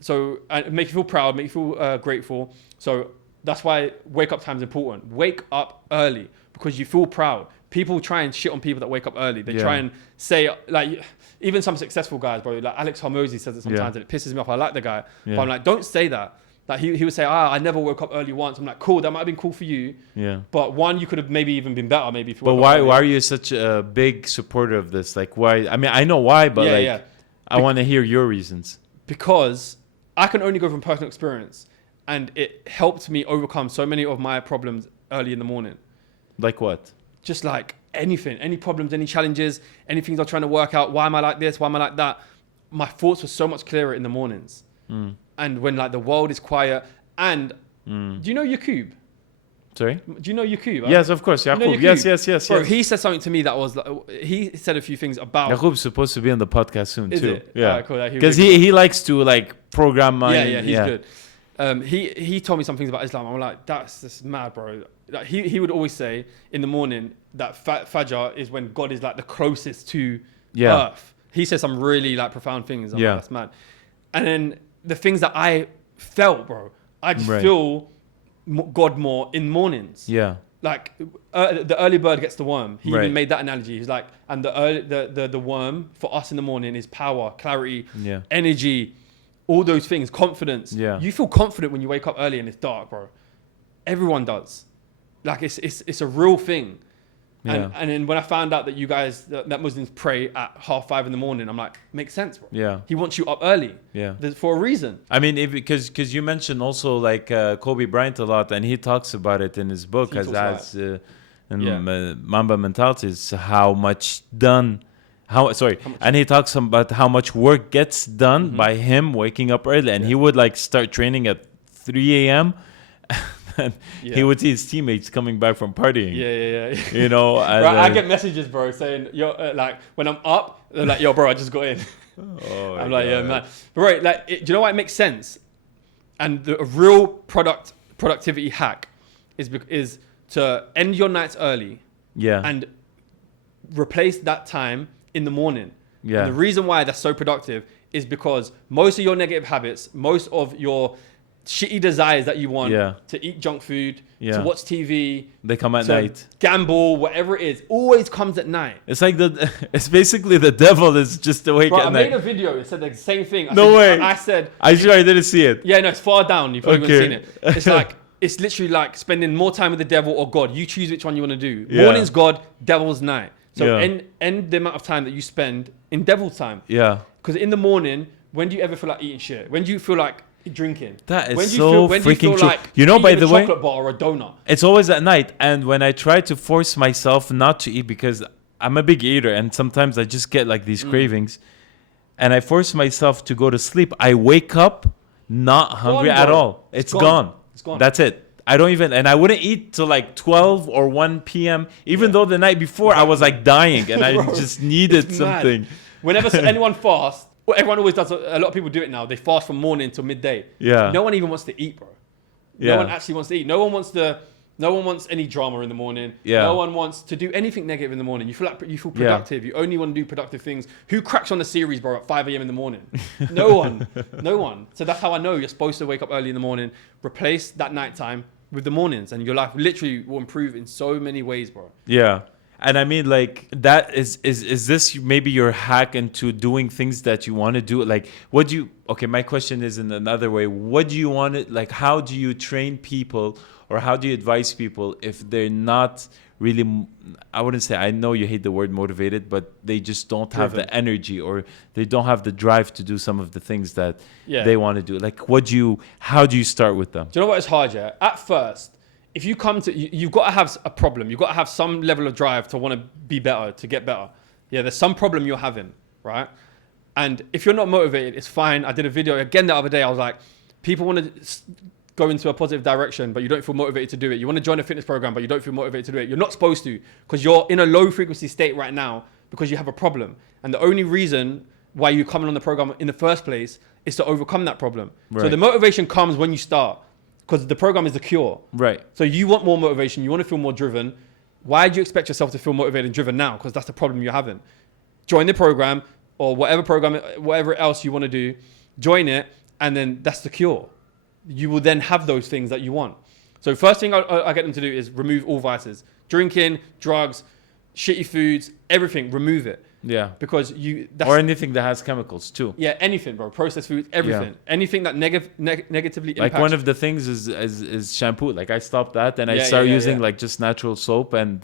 So make you feel proud, make you feel grateful. So that's why wake up time is important. Wake up early because you feel proud. People try and shit on people that wake up early. They try and say, like, even some successful guys, bro, like Alex Hormozy says it sometimes and it pisses me off. I like the guy. But I'm like, don't say that. Like he would say, I never woke up early once. I'm like, cool, that might have been cool for you. Yeah. But one, you could have maybe even been better, maybe. If you but why are you such a big supporter of this? Like, why? I mean, I know why, but I want to hear your reasons. Because I can only go from personal experience, and it helped me overcome so many of my problems early in the morning. Like what? Just like anything, any problems, any challenges, any things I'm trying to work out. Why am I like this? Why am I like that? My thoughts were so much clearer in the mornings. And when like the world is quiet. And do you know Yakub? Sorry? Do you know Yakub? Yes, of course. Yakub. You know Yakub? Yes. Bro, he said something to me that was like, he said a few things about. Yakub's supposed to be on the podcast soon is too. It? Yeah, cool. Because he likes to like program my. Yeah, he's good. He told me some things about Islam. I'm like, that's just mad, bro. Like, he would always say in the morning that Fajr is when God is like the closest to earth. He says some really like profound things. I'm like, that's mad. And then the things that I felt, bro, I just feel God more in mornings. Yeah. Like the early bird gets the worm. He even made that analogy. He's like, and the worm for us in the morning is power, clarity, energy, all those things, confidence. Yeah. You feel confident when you wake up early and it's dark, bro. Everyone does. Like it's a real thing. Yeah. And then when I found out that you guys, that Muslims pray at 5:30 in the morning, I'm like, makes sense, bro. Yeah. He wants you up early. Yeah. For a reasons. I mean, because you mentioned also like Kobe Bryant a lot, and he talks about it in his book Mamba Mentalities, and he talks about how much work gets done by him waking up early, and he would like start training at 3 a.m. He would see his teammates coming back from partying. Yeah. You know, and, bro, I get messages, bro, saying, "Yo, like when I'm up, they're like, yo, bro, I just got in." I'm like, yeah, man. But right, like, do you know why it makes sense? And the real productivity hack is to end your nights early. Yeah. And replace that time in the morning. Yeah. And the reason why that's so productive is because most of your negative habits, most of your shitty desires that you want to eat junk food, to watch TV, they come at night. Gamble, whatever it is, always comes at night. It's like it's basically the devil is just awake at night. I made a video. It said the same thing. No way. I said, I didn't see it. Yeah, no, it's far down. You've probably seen it. It's like it's literally like spending more time with the devil or God. You choose which one you want to do. Yeah. Morning's God, devil's night. So end the amount of time that you spend in devil's time. Yeah. Because in the morning, when do you ever feel like eating shit? When do you feel like drinking? That is freaking true. Like you know, by the way, chocolate bar or a donut. It's always at night, and when I try to force myself not to eat, because I'm a big eater, and sometimes I just get like these cravings, and I force myself to go to sleep. I wake up not hungry at all. It's gone. It's gone. That's it. I don't even, and I wouldn't eat till like 12 or 1 p.m. Even though the night before I was like dying, and I just needed something. Mad. Whenever anyone fasts. Well, everyone always does. A lot of people do it now. They fast from morning till midday. Yeah. No one even wants to eat, bro. No one actually wants to eat. No one wants any drama in the morning. Yeah. No one wants to do anything negative in the morning. You feel productive. You only want to do productive things. Who cracks on the series, bro, at 5 a.m. in the morning? No one. So that's how I know you're supposed to wake up early in the morning. Replace that nighttime with the mornings, and your life literally will improve in so many ways, bro. Yeah. And I mean, like, that is this maybe your hack into doing things that you want to do? Like, my question is in another way. What do you want to, like, how do you train people, or how do you advise people if they're not really, I wouldn't say, I know you hate the word motivated, but they just don't have the energy, or they don't have the drive to do some of the things that they want to do. Like, how do you start with them? Do you know what is hard, yeah? At first, if you come to, you've got to have a problem. You've got to have some level of drive to want to be better, to get better. Yeah, there's some problem you're having, right? And if you're not motivated, it's fine. I did a video again the other day. I was like, people want to go into a positive direction, but you don't feel motivated to do it. You want to join a fitness program, but you don't feel motivated to do it. You're not supposed to, because you're in a low frequency state right now because you have a problem. And the only reason why you're coming on the program in the first place is to overcome that problem. Right. So the motivation comes when you start, because the program is the cure. Right. So you want more motivation. You want to feel more driven. Why do you expect yourself to feel motivated and driven now? Because that's the problem you're having. Join the program, or whatever else you want to do, join it, and then that's the cure. You will then have those things that you want. So first thing I get them to do is remove all vices. Drinking, drugs, shitty foods, everything, remove it. Yeah. Because or anything that has chemicals too. Yeah, anything, bro. Processed foods, everything. Yeah. Anything that negatively impacts. Like one of the things is shampoo. Like I stopped that and I started using like just natural soap, and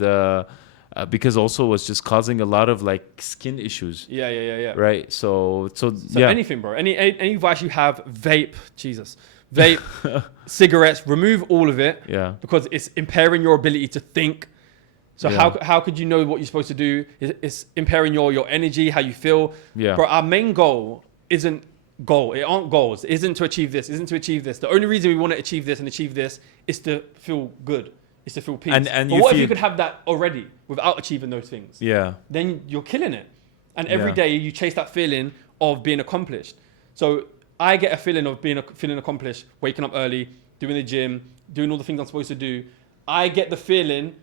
because also it was just causing a lot of like skin issues. Yeah. Right. So anything, bro. Any vice you have, vape, cigarettes, remove all of it. Yeah. Because it's impairing your ability to think. So how could you know what you're supposed to do? It's impairing your energy, how you feel. Yeah. Bro, our main goal isn't goal. It aren't goals. It isn't to achieve this. It isn't to achieve this. The only reason we want to achieve this and achieve this is to feel good. Is to feel peace. And but what if you could have that already without achieving those things? Yeah. Then you're killing it. And every day you chase that feeling of being accomplished. So I get a feeling of feeling accomplished, waking up early, doing the gym, doing all the things I'm supposed to do. I get the feeling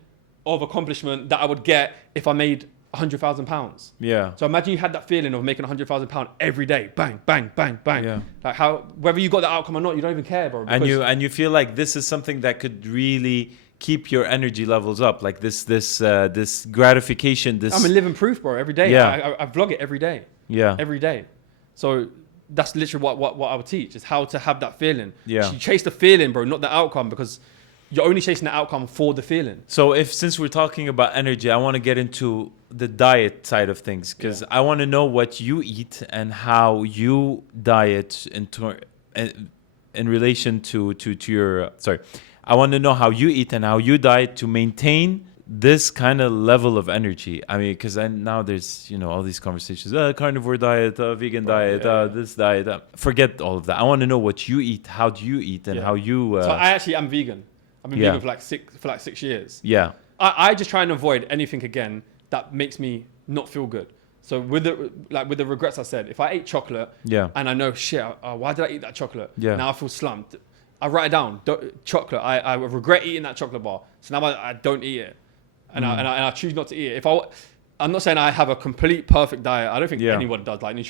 of accomplishment that I would get if I made £100,000. Yeah. So imagine you had that feeling of making £100,000 every day. Bang, bang, bang, bang. Yeah. Like whether you got the outcome or not, you don't even care, bro. And you feel like this is something that could really keep your energy levels up, like this gratification. I'm a living proof, bro. Every day, I vlog it every day. Yeah, every day. So that's literally what I would teach, is how to have that feeling. Yeah, you chase the feeling, bro, not the outcome, because you're only chasing the outcome for the feeling. So since we're talking about energy, I want to get into the diet side of things, because I want to know what you eat and how you diet in relation to your I want to know how you eat and how you diet to maintain this kind of level of energy. I mean, because now there's, all these conversations, carnivore diet, vegan diet, this diet. Forget all of that. I want to know what you eat, how do you eat, and how you... So I actually am vegan. I've been vegan for like 6 years. Yeah. I just try and avoid anything, again, that makes me not feel good. So with the regrets I said, if I ate chocolate and I know, shit, why did I eat that chocolate? Yeah. Now I feel slumped. I write it down. Chocolate. I regret eating that chocolate bar. So now I don't eat it, and I choose not to eat it. I'm not saying I have a complete perfect diet. I don't think anyone does. Like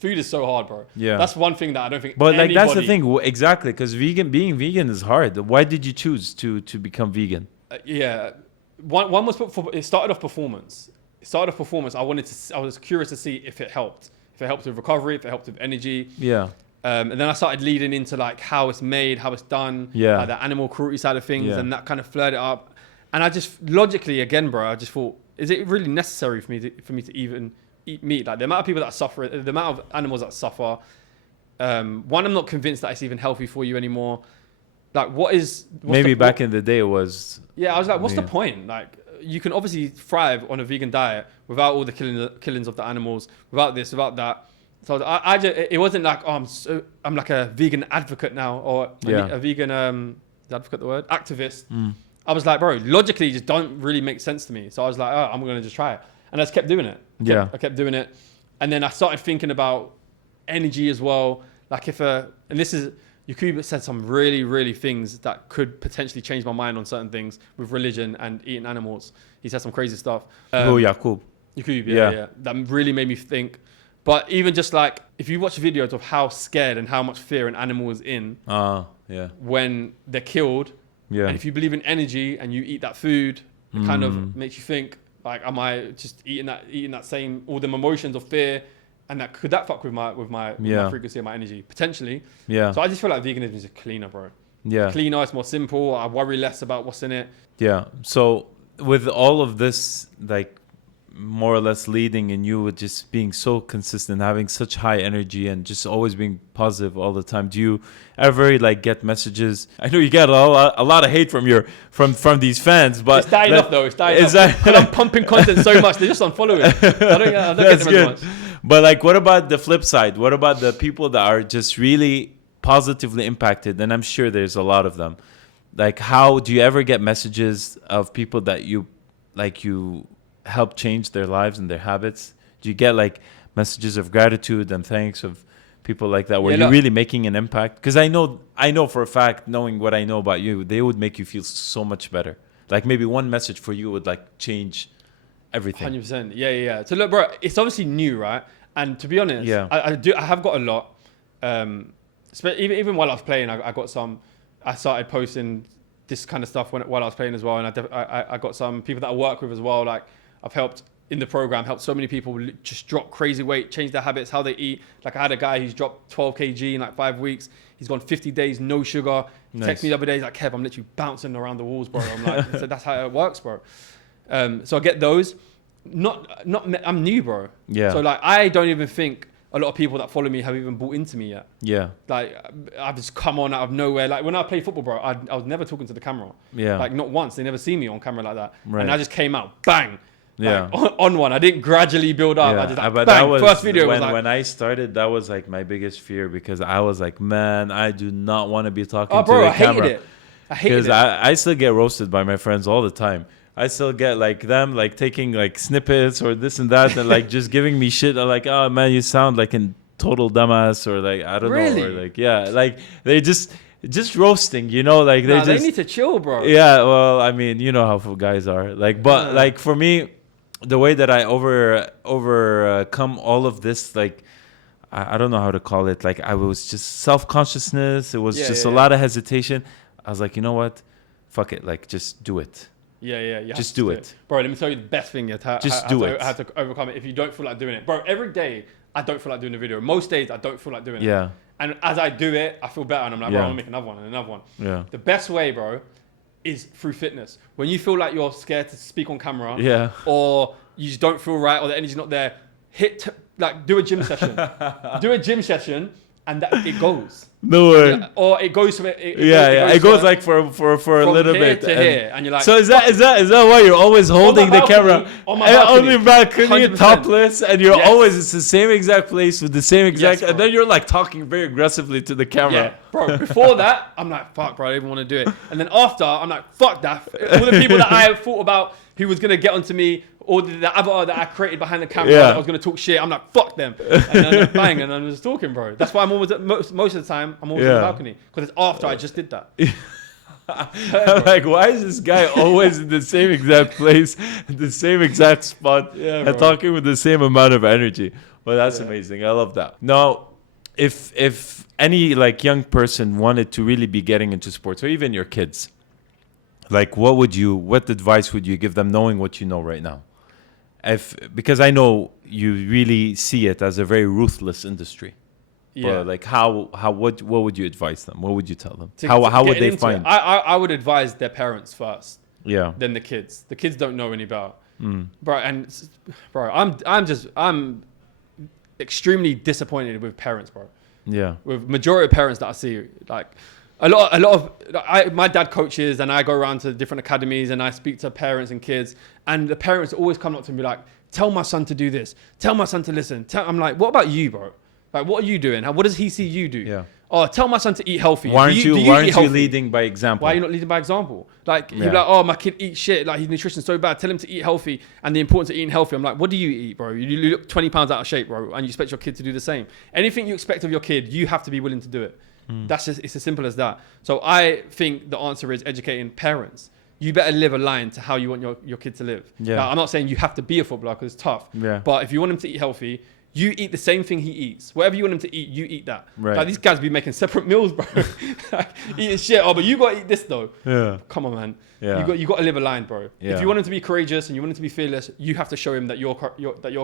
food is so hard, bro. Yeah, that's one thing that I don't think. But like that's the thing, exactly, because being vegan is hard. Why did you choose to become vegan? One was it started off performance. I was curious to see if it helped. If it helped with recovery, if it helped with energy. Yeah. And then I started leading into like how it's made, how it's done, like the animal cruelty side of things, and that kind of flared it up. And I just logically, again, bro, I just thought, is it really necessary for me to even eat meat? Like the amount of people that suffer, the amount of animals that suffer. I'm not convinced that it's even healthy for you anymore. Like, maybe back in the day it was. Yeah, I was like, what's the point? Like, you can obviously thrive on a vegan diet without all the killings of the animals, without this, without that. So it wasn't like, I'm like a vegan advocate now, or a vegan, is advocate the word? Activist. I was like, bro, logically it just don't really make sense to me. So I was like, I'm going to just try it. And I just kept doing it. I kept doing it. And then I started thinking about energy as well. Like Yakuba said some really, really things that could potentially change my mind on certain things with religion and eating animals. He said some crazy stuff. Yakub, yeah. That really made me think. But even just like, if you watch videos of how scared and how much fear an animal is in when they're killed, and if you believe in energy and you eat that food, it kind of makes you think, like, am I just eating that same, all them emotions of fear, and could that fuck with my frequency and my energy? Potentially. Yeah. So I just feel like veganism is a cleaner, bro. Yeah. cleaner, it's more simple. I worry less about what's in it. Yeah. So with all of this, like more or less leading and you with just being so consistent, having such high energy and just always being positive all the time, do you ever like get messages? I know you get a lot of hate from from these fans, but it's dying off though. It's dying off. Exactly. Because I'm pumping content so much, they just unfollow it. I don't get them as much. But like, what about the flip side? What about the people that are just really positively impacted? And I'm sure there's a lot of them. Like, how do you ever get messages of people that you help change their lives and their habits? Do you get like messages of gratitude and thanks of people like that where you're really making an impact? Because I know for a fact, knowing what I know about you, they would make you feel so much better. Like maybe one message for you would like change everything. 100%. Yeah. So look, bro, it's obviously new, right? And to be honest, I have got a lot. Even while I was playing, I got some. I started posting this kind of stuff while I was playing as well, and I got some people that I work with as well. Like I've helped in the program, helped so many people just drop crazy weight, change their habits, how they eat. Like I had a guy who's dropped 12 kg in like 5 weeks. He's gone 50 days, no sugar. Nice. Text me the other day, he's like, Kev, I'm literally bouncing around the walls, bro. I'm like, so that's how it works, bro. So I get those. I'm new, bro. Yeah. So like, I don't even think a lot of people that follow me have even bought into me yet. Yeah. Like I've just come on out of nowhere. Like when I play football, bro, I was never talking to the camera. Yeah. Like not once. They never see me on camera like that. Right. And I just came out, bang. Yeah. Like, on one. I didn't gradually build up. Yeah. I just like, but bang. that was First video was like, when I started, that was like my biggest fear because I was like, man, I do not want to be talking oh, bro, to the I hated camera. it. I hated it. Because I still get roasted by my friends all the time. I still get like them like taking like snippets or this and that and like just giving me shit. I'm like, oh man, you sound like a total dumbass or like I don't know or like like they just roasting, you know, like they need to chill, bro. Yeah, well, I mean, you know how guys are like, but like for me, the way that I overcome all of this, like I don't know how to call it. Like I was just self-consciousness. It was just a lot of hesitation. I was like, you know what, fuck it, like just do it. Yeah. Just do it. Bro, let me tell you the best thing. Just do it. I have to overcome it if you don't feel like doing it. Bro, every day, I don't feel like doing a video. Most days, I don't feel like doing it. Yeah. And as I do it, I feel better. And I'm like, bro, I'm going to make another one and another one. Yeah. The best way, bro, is through fitness. When you feel like you're scared to speak on camera. Yeah. Or you just don't feel right or the energy's not there, do a gym session. Do a gym session and it goes. No way. Or it goes from it. It goes like for a little bit. To here, and you're like. So is that why you're always holding the camera on my balcony, on the balcony, 100%. topless, and you're always it's the same exact place with the same exact, Yes, and then you're like talking very aggressively to the camera. Yeah, bro. Before that, I'm like, fuck, bro, I don't even want to do it. And then after, I'm like, fuck that. All the people that I thought about who was gonna get onto me. Or the avatar that I created behind the camera, that I was going to talk shit. I'm like, fuck them. And then bang, and I'm just talking, bro. That's why I'm always, most of the time, I'm always on the balcony. Because it's after I just did that. I'm like, why is this guy always in the same exact place, the same exact spot, and talking with the same amount of energy? Well, that's amazing. I love that. Now, if any like young person wanted to really be getting into sports, or even your kids, like what advice would you give them knowing what you know right now? Because I know you really see it as a very ruthless industry. Yeah. But like what would you advise them? What would you tell them? How would they find? I would advise their parents first. Yeah. Then the kids. The kids don't know any better. Bro, I'm extremely disappointed with parents, bro. Yeah. With majority of parents that I see, like a lot of my dad coaches and I go around to different academies and I speak to parents and kids and the parents always come up to me like, tell my son to do this, tell my son to listen. I'm like, what about you, bro? Like, what are you doing? What does he see you do? Yeah. Oh, tell my son to eat healthy. Why aren't you leading by example? Why are you not leading by example? Like, he'd be like, oh, my kid eats shit. Like, his nutrition's so bad. Tell him to eat healthy and the importance of eating healthy. I'm like, what do you eat, bro? You look 20 pounds out of shape, bro, and you expect your kid to do the same. Anything you expect of your kid, you have to be willing to do it. It's as simple as that. So I think the answer is educating parents. You better live a line to how you want your kid to live. Yeah. Now, I'm not saying you have to be a footballer because it's tough. Yeah. But if you want him to eat healthy, you eat the same thing he eats. Whatever you want him to eat, you eat that. Right. Like, these guys be making separate meals, bro. Like, eating shit. Oh, but you got to eat this, though. Yeah. Come on, man. Yeah. You got to live a line, bro. Yeah. If you want him to be courageous and you want him to be fearless, you have to show him that you're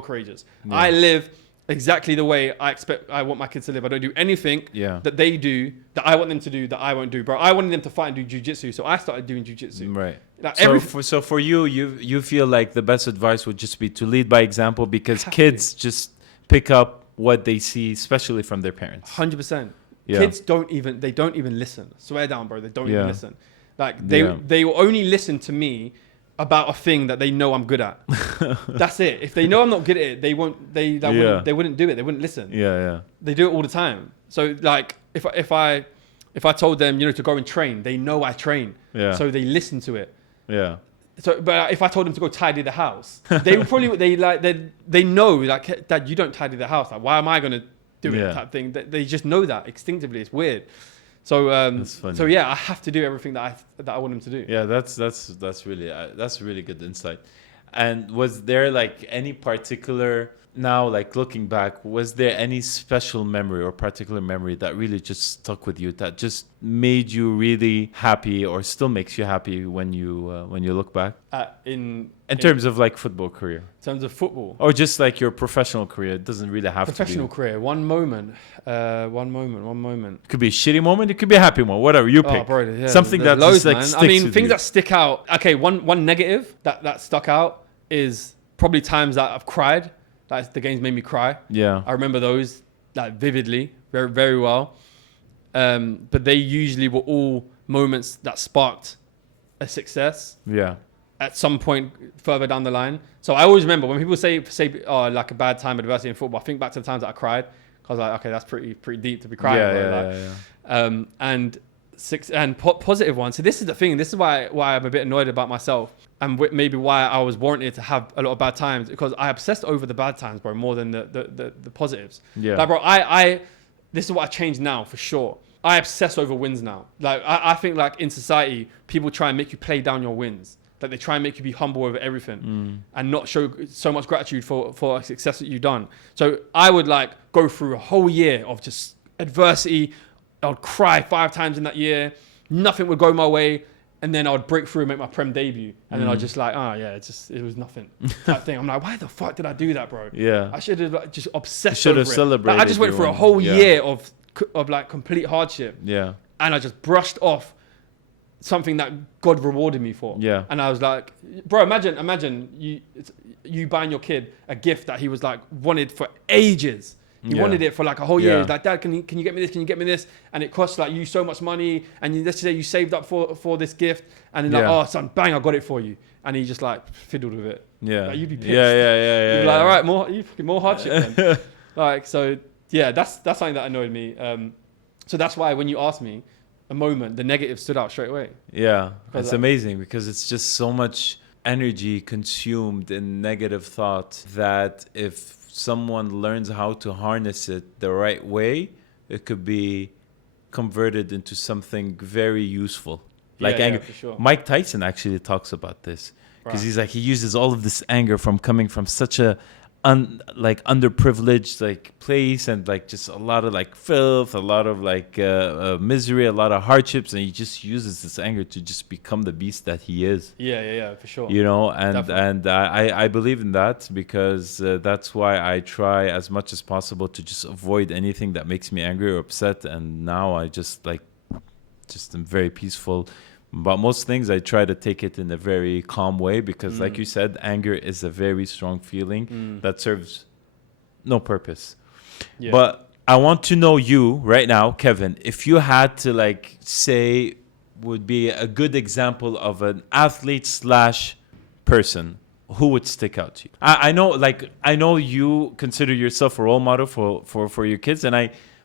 courageous. Yeah. I live exactly the way I want my kids to live. I don't do anything that they do that I want them to do that I won't do, bro. I wanted them to fight and do jiu-jitsu, so I started doing jiu-jitsu. Right. Like So for you feel like the best advice would just be to lead by example, because kids just pick up what they see, especially from their parents. 100%. Yeah. Kids don't even listen. Swear down, bro. They don't even listen. Like they will only listen to me about a thing that they know I'm good at. That's it. If they know I'm not good at it, they wouldn't do it. They wouldn't listen. Yeah. They do it all the time. So like if I told them, to go and train, they know I train. Yeah. So they listen to it. Yeah. So, but if I told them to go tidy the house, they would probably they know, like, Dad, you don't tidy the house. Like, why am I gonna do it? Type thing. They just know that instinctively. It's weird. So yeah, I have to do everything that I want them to do. Yeah, that's really good insight. And was there like any particular, now like looking back, was there any special memory or particular memory that really just stuck with you, that just made you really happy or still makes you happy when you look back? In terms of like football career. In terms of football. Or just like your professional career. It doesn't really have to be. Professional career. One moment. It could be a shitty moment. It could be a happy moment. Whatever you pick. Oh, bro, yeah. Something that loads, just like man. sticks I mean, with things you. that stick out. Okay, one negative that stuck out is probably times that I've cried. Like the games made me cry. Yeah. I remember those like vividly, very, very well. But they usually were all moments that sparked a success. Yeah. At some point further down the line. So I always remember when people say like a bad time adversity in football, I think back to the times that I cried. Cause like, okay, that's pretty deep to be crying. And positive ones. So this is the thing. This is why I'm a bit annoyed about myself, and maybe why I was warranted to have a lot of bad times, because I obsessed over the bad times, bro, more than the positives. Yeah. Like, bro, I this is what I changed now for sure. I obsess over wins now. Like I think like in society, people try and make you play down your wins. Like they try and make you be humble over everything and not show so much gratitude for a success that you've done. So I would like go through a whole year of just adversity. I would cry 5 times in that year. Nothing would go my way. And then I would break through and make my Prem debut. And then I'd just like, it was nothing type thing. I'm like, why the fuck did I do that, bro? Yeah. I should have like, just obsessed should over have it. celebrated. Like, I just went through a whole year of like complete hardship. Yeah. And I just brushed off something that God rewarded me for. Yeah. And I was like, bro, imagine you buying your kid a gift that he was like wanted for ages. He wanted it for like a whole year. He's like, Dad, can you get me this? Can you get me this? And it costs like you so much money. And let's say you saved up for this gift. And then like, oh, son, bang, I got it for you. And he just like fiddled with it. Yeah. Like, you'd be pissed. Yeah. You'd be like, all right, more hardship then. Like, so yeah, that's something that annoyed me. So that's why when you asked me a moment, the negative stood out straight away. Yeah. It's amazing because it's just so much energy consumed in negative thought that if someone learns how to harness it the right way, it could be converted into something very useful. Like anger. For sure. Mike Tyson actually talks about this because he's like, he uses all of this anger from coming from such a underprivileged like place, and like just a lot of like filth, a lot of like misery, a lot of hardships, and he just uses this anger to just become the beast that he is. Yeah, for sure. You know, and Definitely. and I believe in that because that's why I try as much as possible to just avoid anything that makes me angry or upset. And now I just am very peaceful. But most things I try to take it in a very calm way because like you said, anger is a very strong feeling that serves no purpose. Yeah. But I want to know you right now, Kevin, if you had to like say would be a good example of an athlete / person, who would stick out to you? I know you consider yourself a role model for your kids,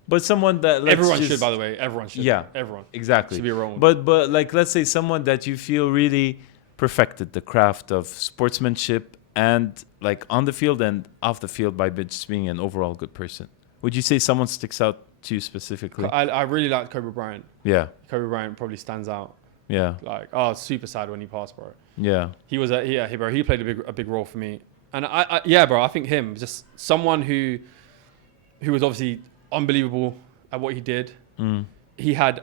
but someone that everyone should, by the way. Everyone should. Yeah, everyone exactly should be a role model. But like, let's say someone that you feel really perfected the craft of sportsmanship and like on the field and off the field by just being an overall good person. Would you say someone sticks out to you specifically? I really like Kobe Bryant. Yeah. Kobe Bryant probably stands out. Yeah. Like, I was super sad when he passed, bro. Yeah. He was he played a big role for me. And I think him, just someone who was obviously unbelievable at what he did. He had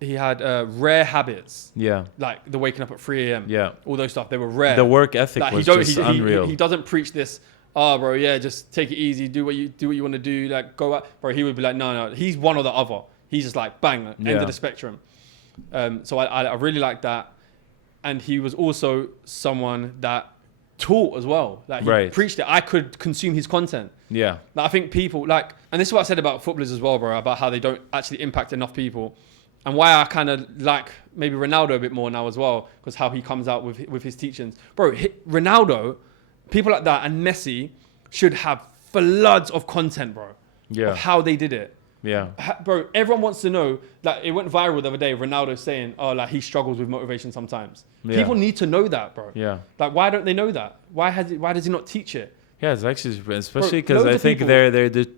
rare habits. Yeah. Like the waking up at 3 a.m. Yeah. All those stuff. They were rare. The work ethic was just unreal. He doesn't preach this, oh, bro, yeah, just take it easy, do what you want to do, like go out, bro. He would be like, no, he's one or the other. He's just like bang, end of the spectrum. So I really like that, and he was also someone that taught as well. Like he preached it. I could consume his content. Yeah. Like, I think people like, and this is what I said about footballers as well, bro, about how they don't actually impact enough people, and why I kind of like maybe Ronaldo a bit more now as well, because how he comes out with his teachings, bro. Ronaldo, people like that, and Messi should have floods of content, bro. Yeah. Of how they did it. Yeah. Bro, everyone wants to know. Like, it went viral the other day, Ronaldo saying, oh, like he struggles with motivation sometimes. Yeah. People need to know that, bro. Yeah. Like, why don't they know that? Why does he not teach it? Yeah, it's actually, especially because I think they're the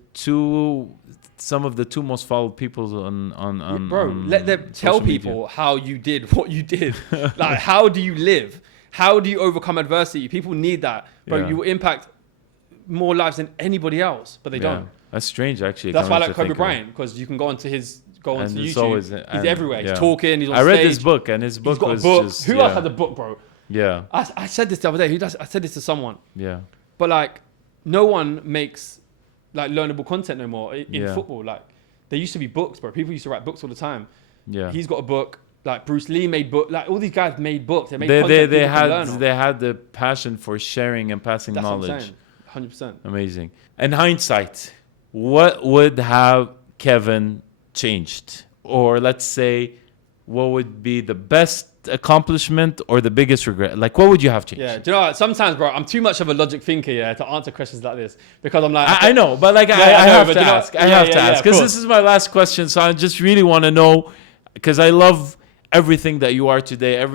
some of the two most followed people on bro, let them tell people how you did what you did. Like, how do you live? How do you overcome adversity? People need that. Bro, you will impact more lives than anybody else, but they don't. That's strange, actually. That's why I like Kobe Bryant, because you can go onto YouTube. Always, he's everywhere. He's talking. He's on stage. I read stage. His book, and his book he's got was a book. just... Who else has a book, bro? Yeah. I said this the other day. I said this to someone. Yeah. But, like, no one makes, like, learnable content no more in football. Like, there used to be books, bro. People used to write books all the time. Yeah. He's got a book. Like, Bruce Lee made book. Like, all these guys made books. They made content they had the passion for sharing and passing knowledge. What I'm saying. 100%. Amazing. In hindsight, what would have Kevin changed? Or let's say, what would be the best accomplishment or the biggest regret? Like, what would you have changed? Yeah, do you know what? Sometimes, bro, I'm too much of a logic thinker, to answer questions like this, because I'm like... I know, but like, I have to ask. I have to ask, because this is my last question, so I just really want to know, because I love everything that you are today.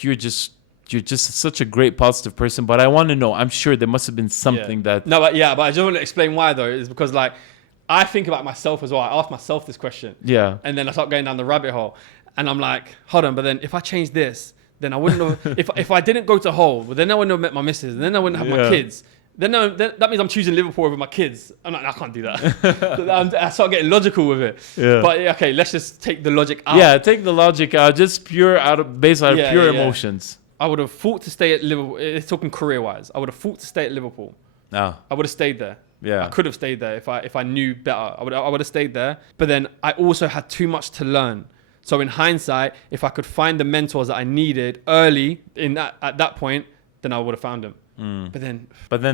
You're just such a great, positive person, but I want to know, I'm sure there must have been something that... No, but I just want to explain why, though, is because, like, I think about myself as well. I ask myself this question. Yeah. And then I start going down the rabbit hole. And I'm like, hold on, but then if I change this, then I wouldn't have... if I didn't go to Hull, then I wouldn't have met my missus, and then I wouldn't have my kids. Then that means I'm choosing Liverpool over my kids. I'm like, I can't do that. I start getting logical with it. Yeah. But okay, let's just take the logic out. Yeah, take the logic out. Just pure based on pure emotions. I would have fought to stay at Liverpool. It's talking career-wise. I would have fought to stay at Liverpool. I would have stayed there. Yeah. I could have stayed there if I knew better. I would have stayed there. But then I also had too much to learn. So in hindsight, if I could find the mentors that I needed early at that point, then I would have found them. But then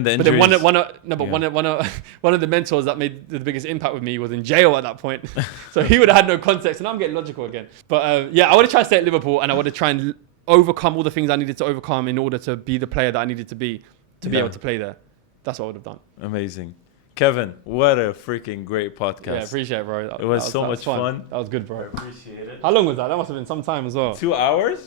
the injuries. One of the mentors that made the biggest impact with me was in jail at that point. So he would have had no context, and I'm getting logical again. But I would have tried to stay at Liverpool, and I would have tried and overcome all the things I needed to overcome in order to be the player that I needed to be able to play there. That's what I would have done. Amazing. Kevin, what a freaking great podcast. Yeah, appreciate it, bro. It was so much fun. That was good, bro. I appreciate it. How long was that? That must have been some time as well. 2 hours?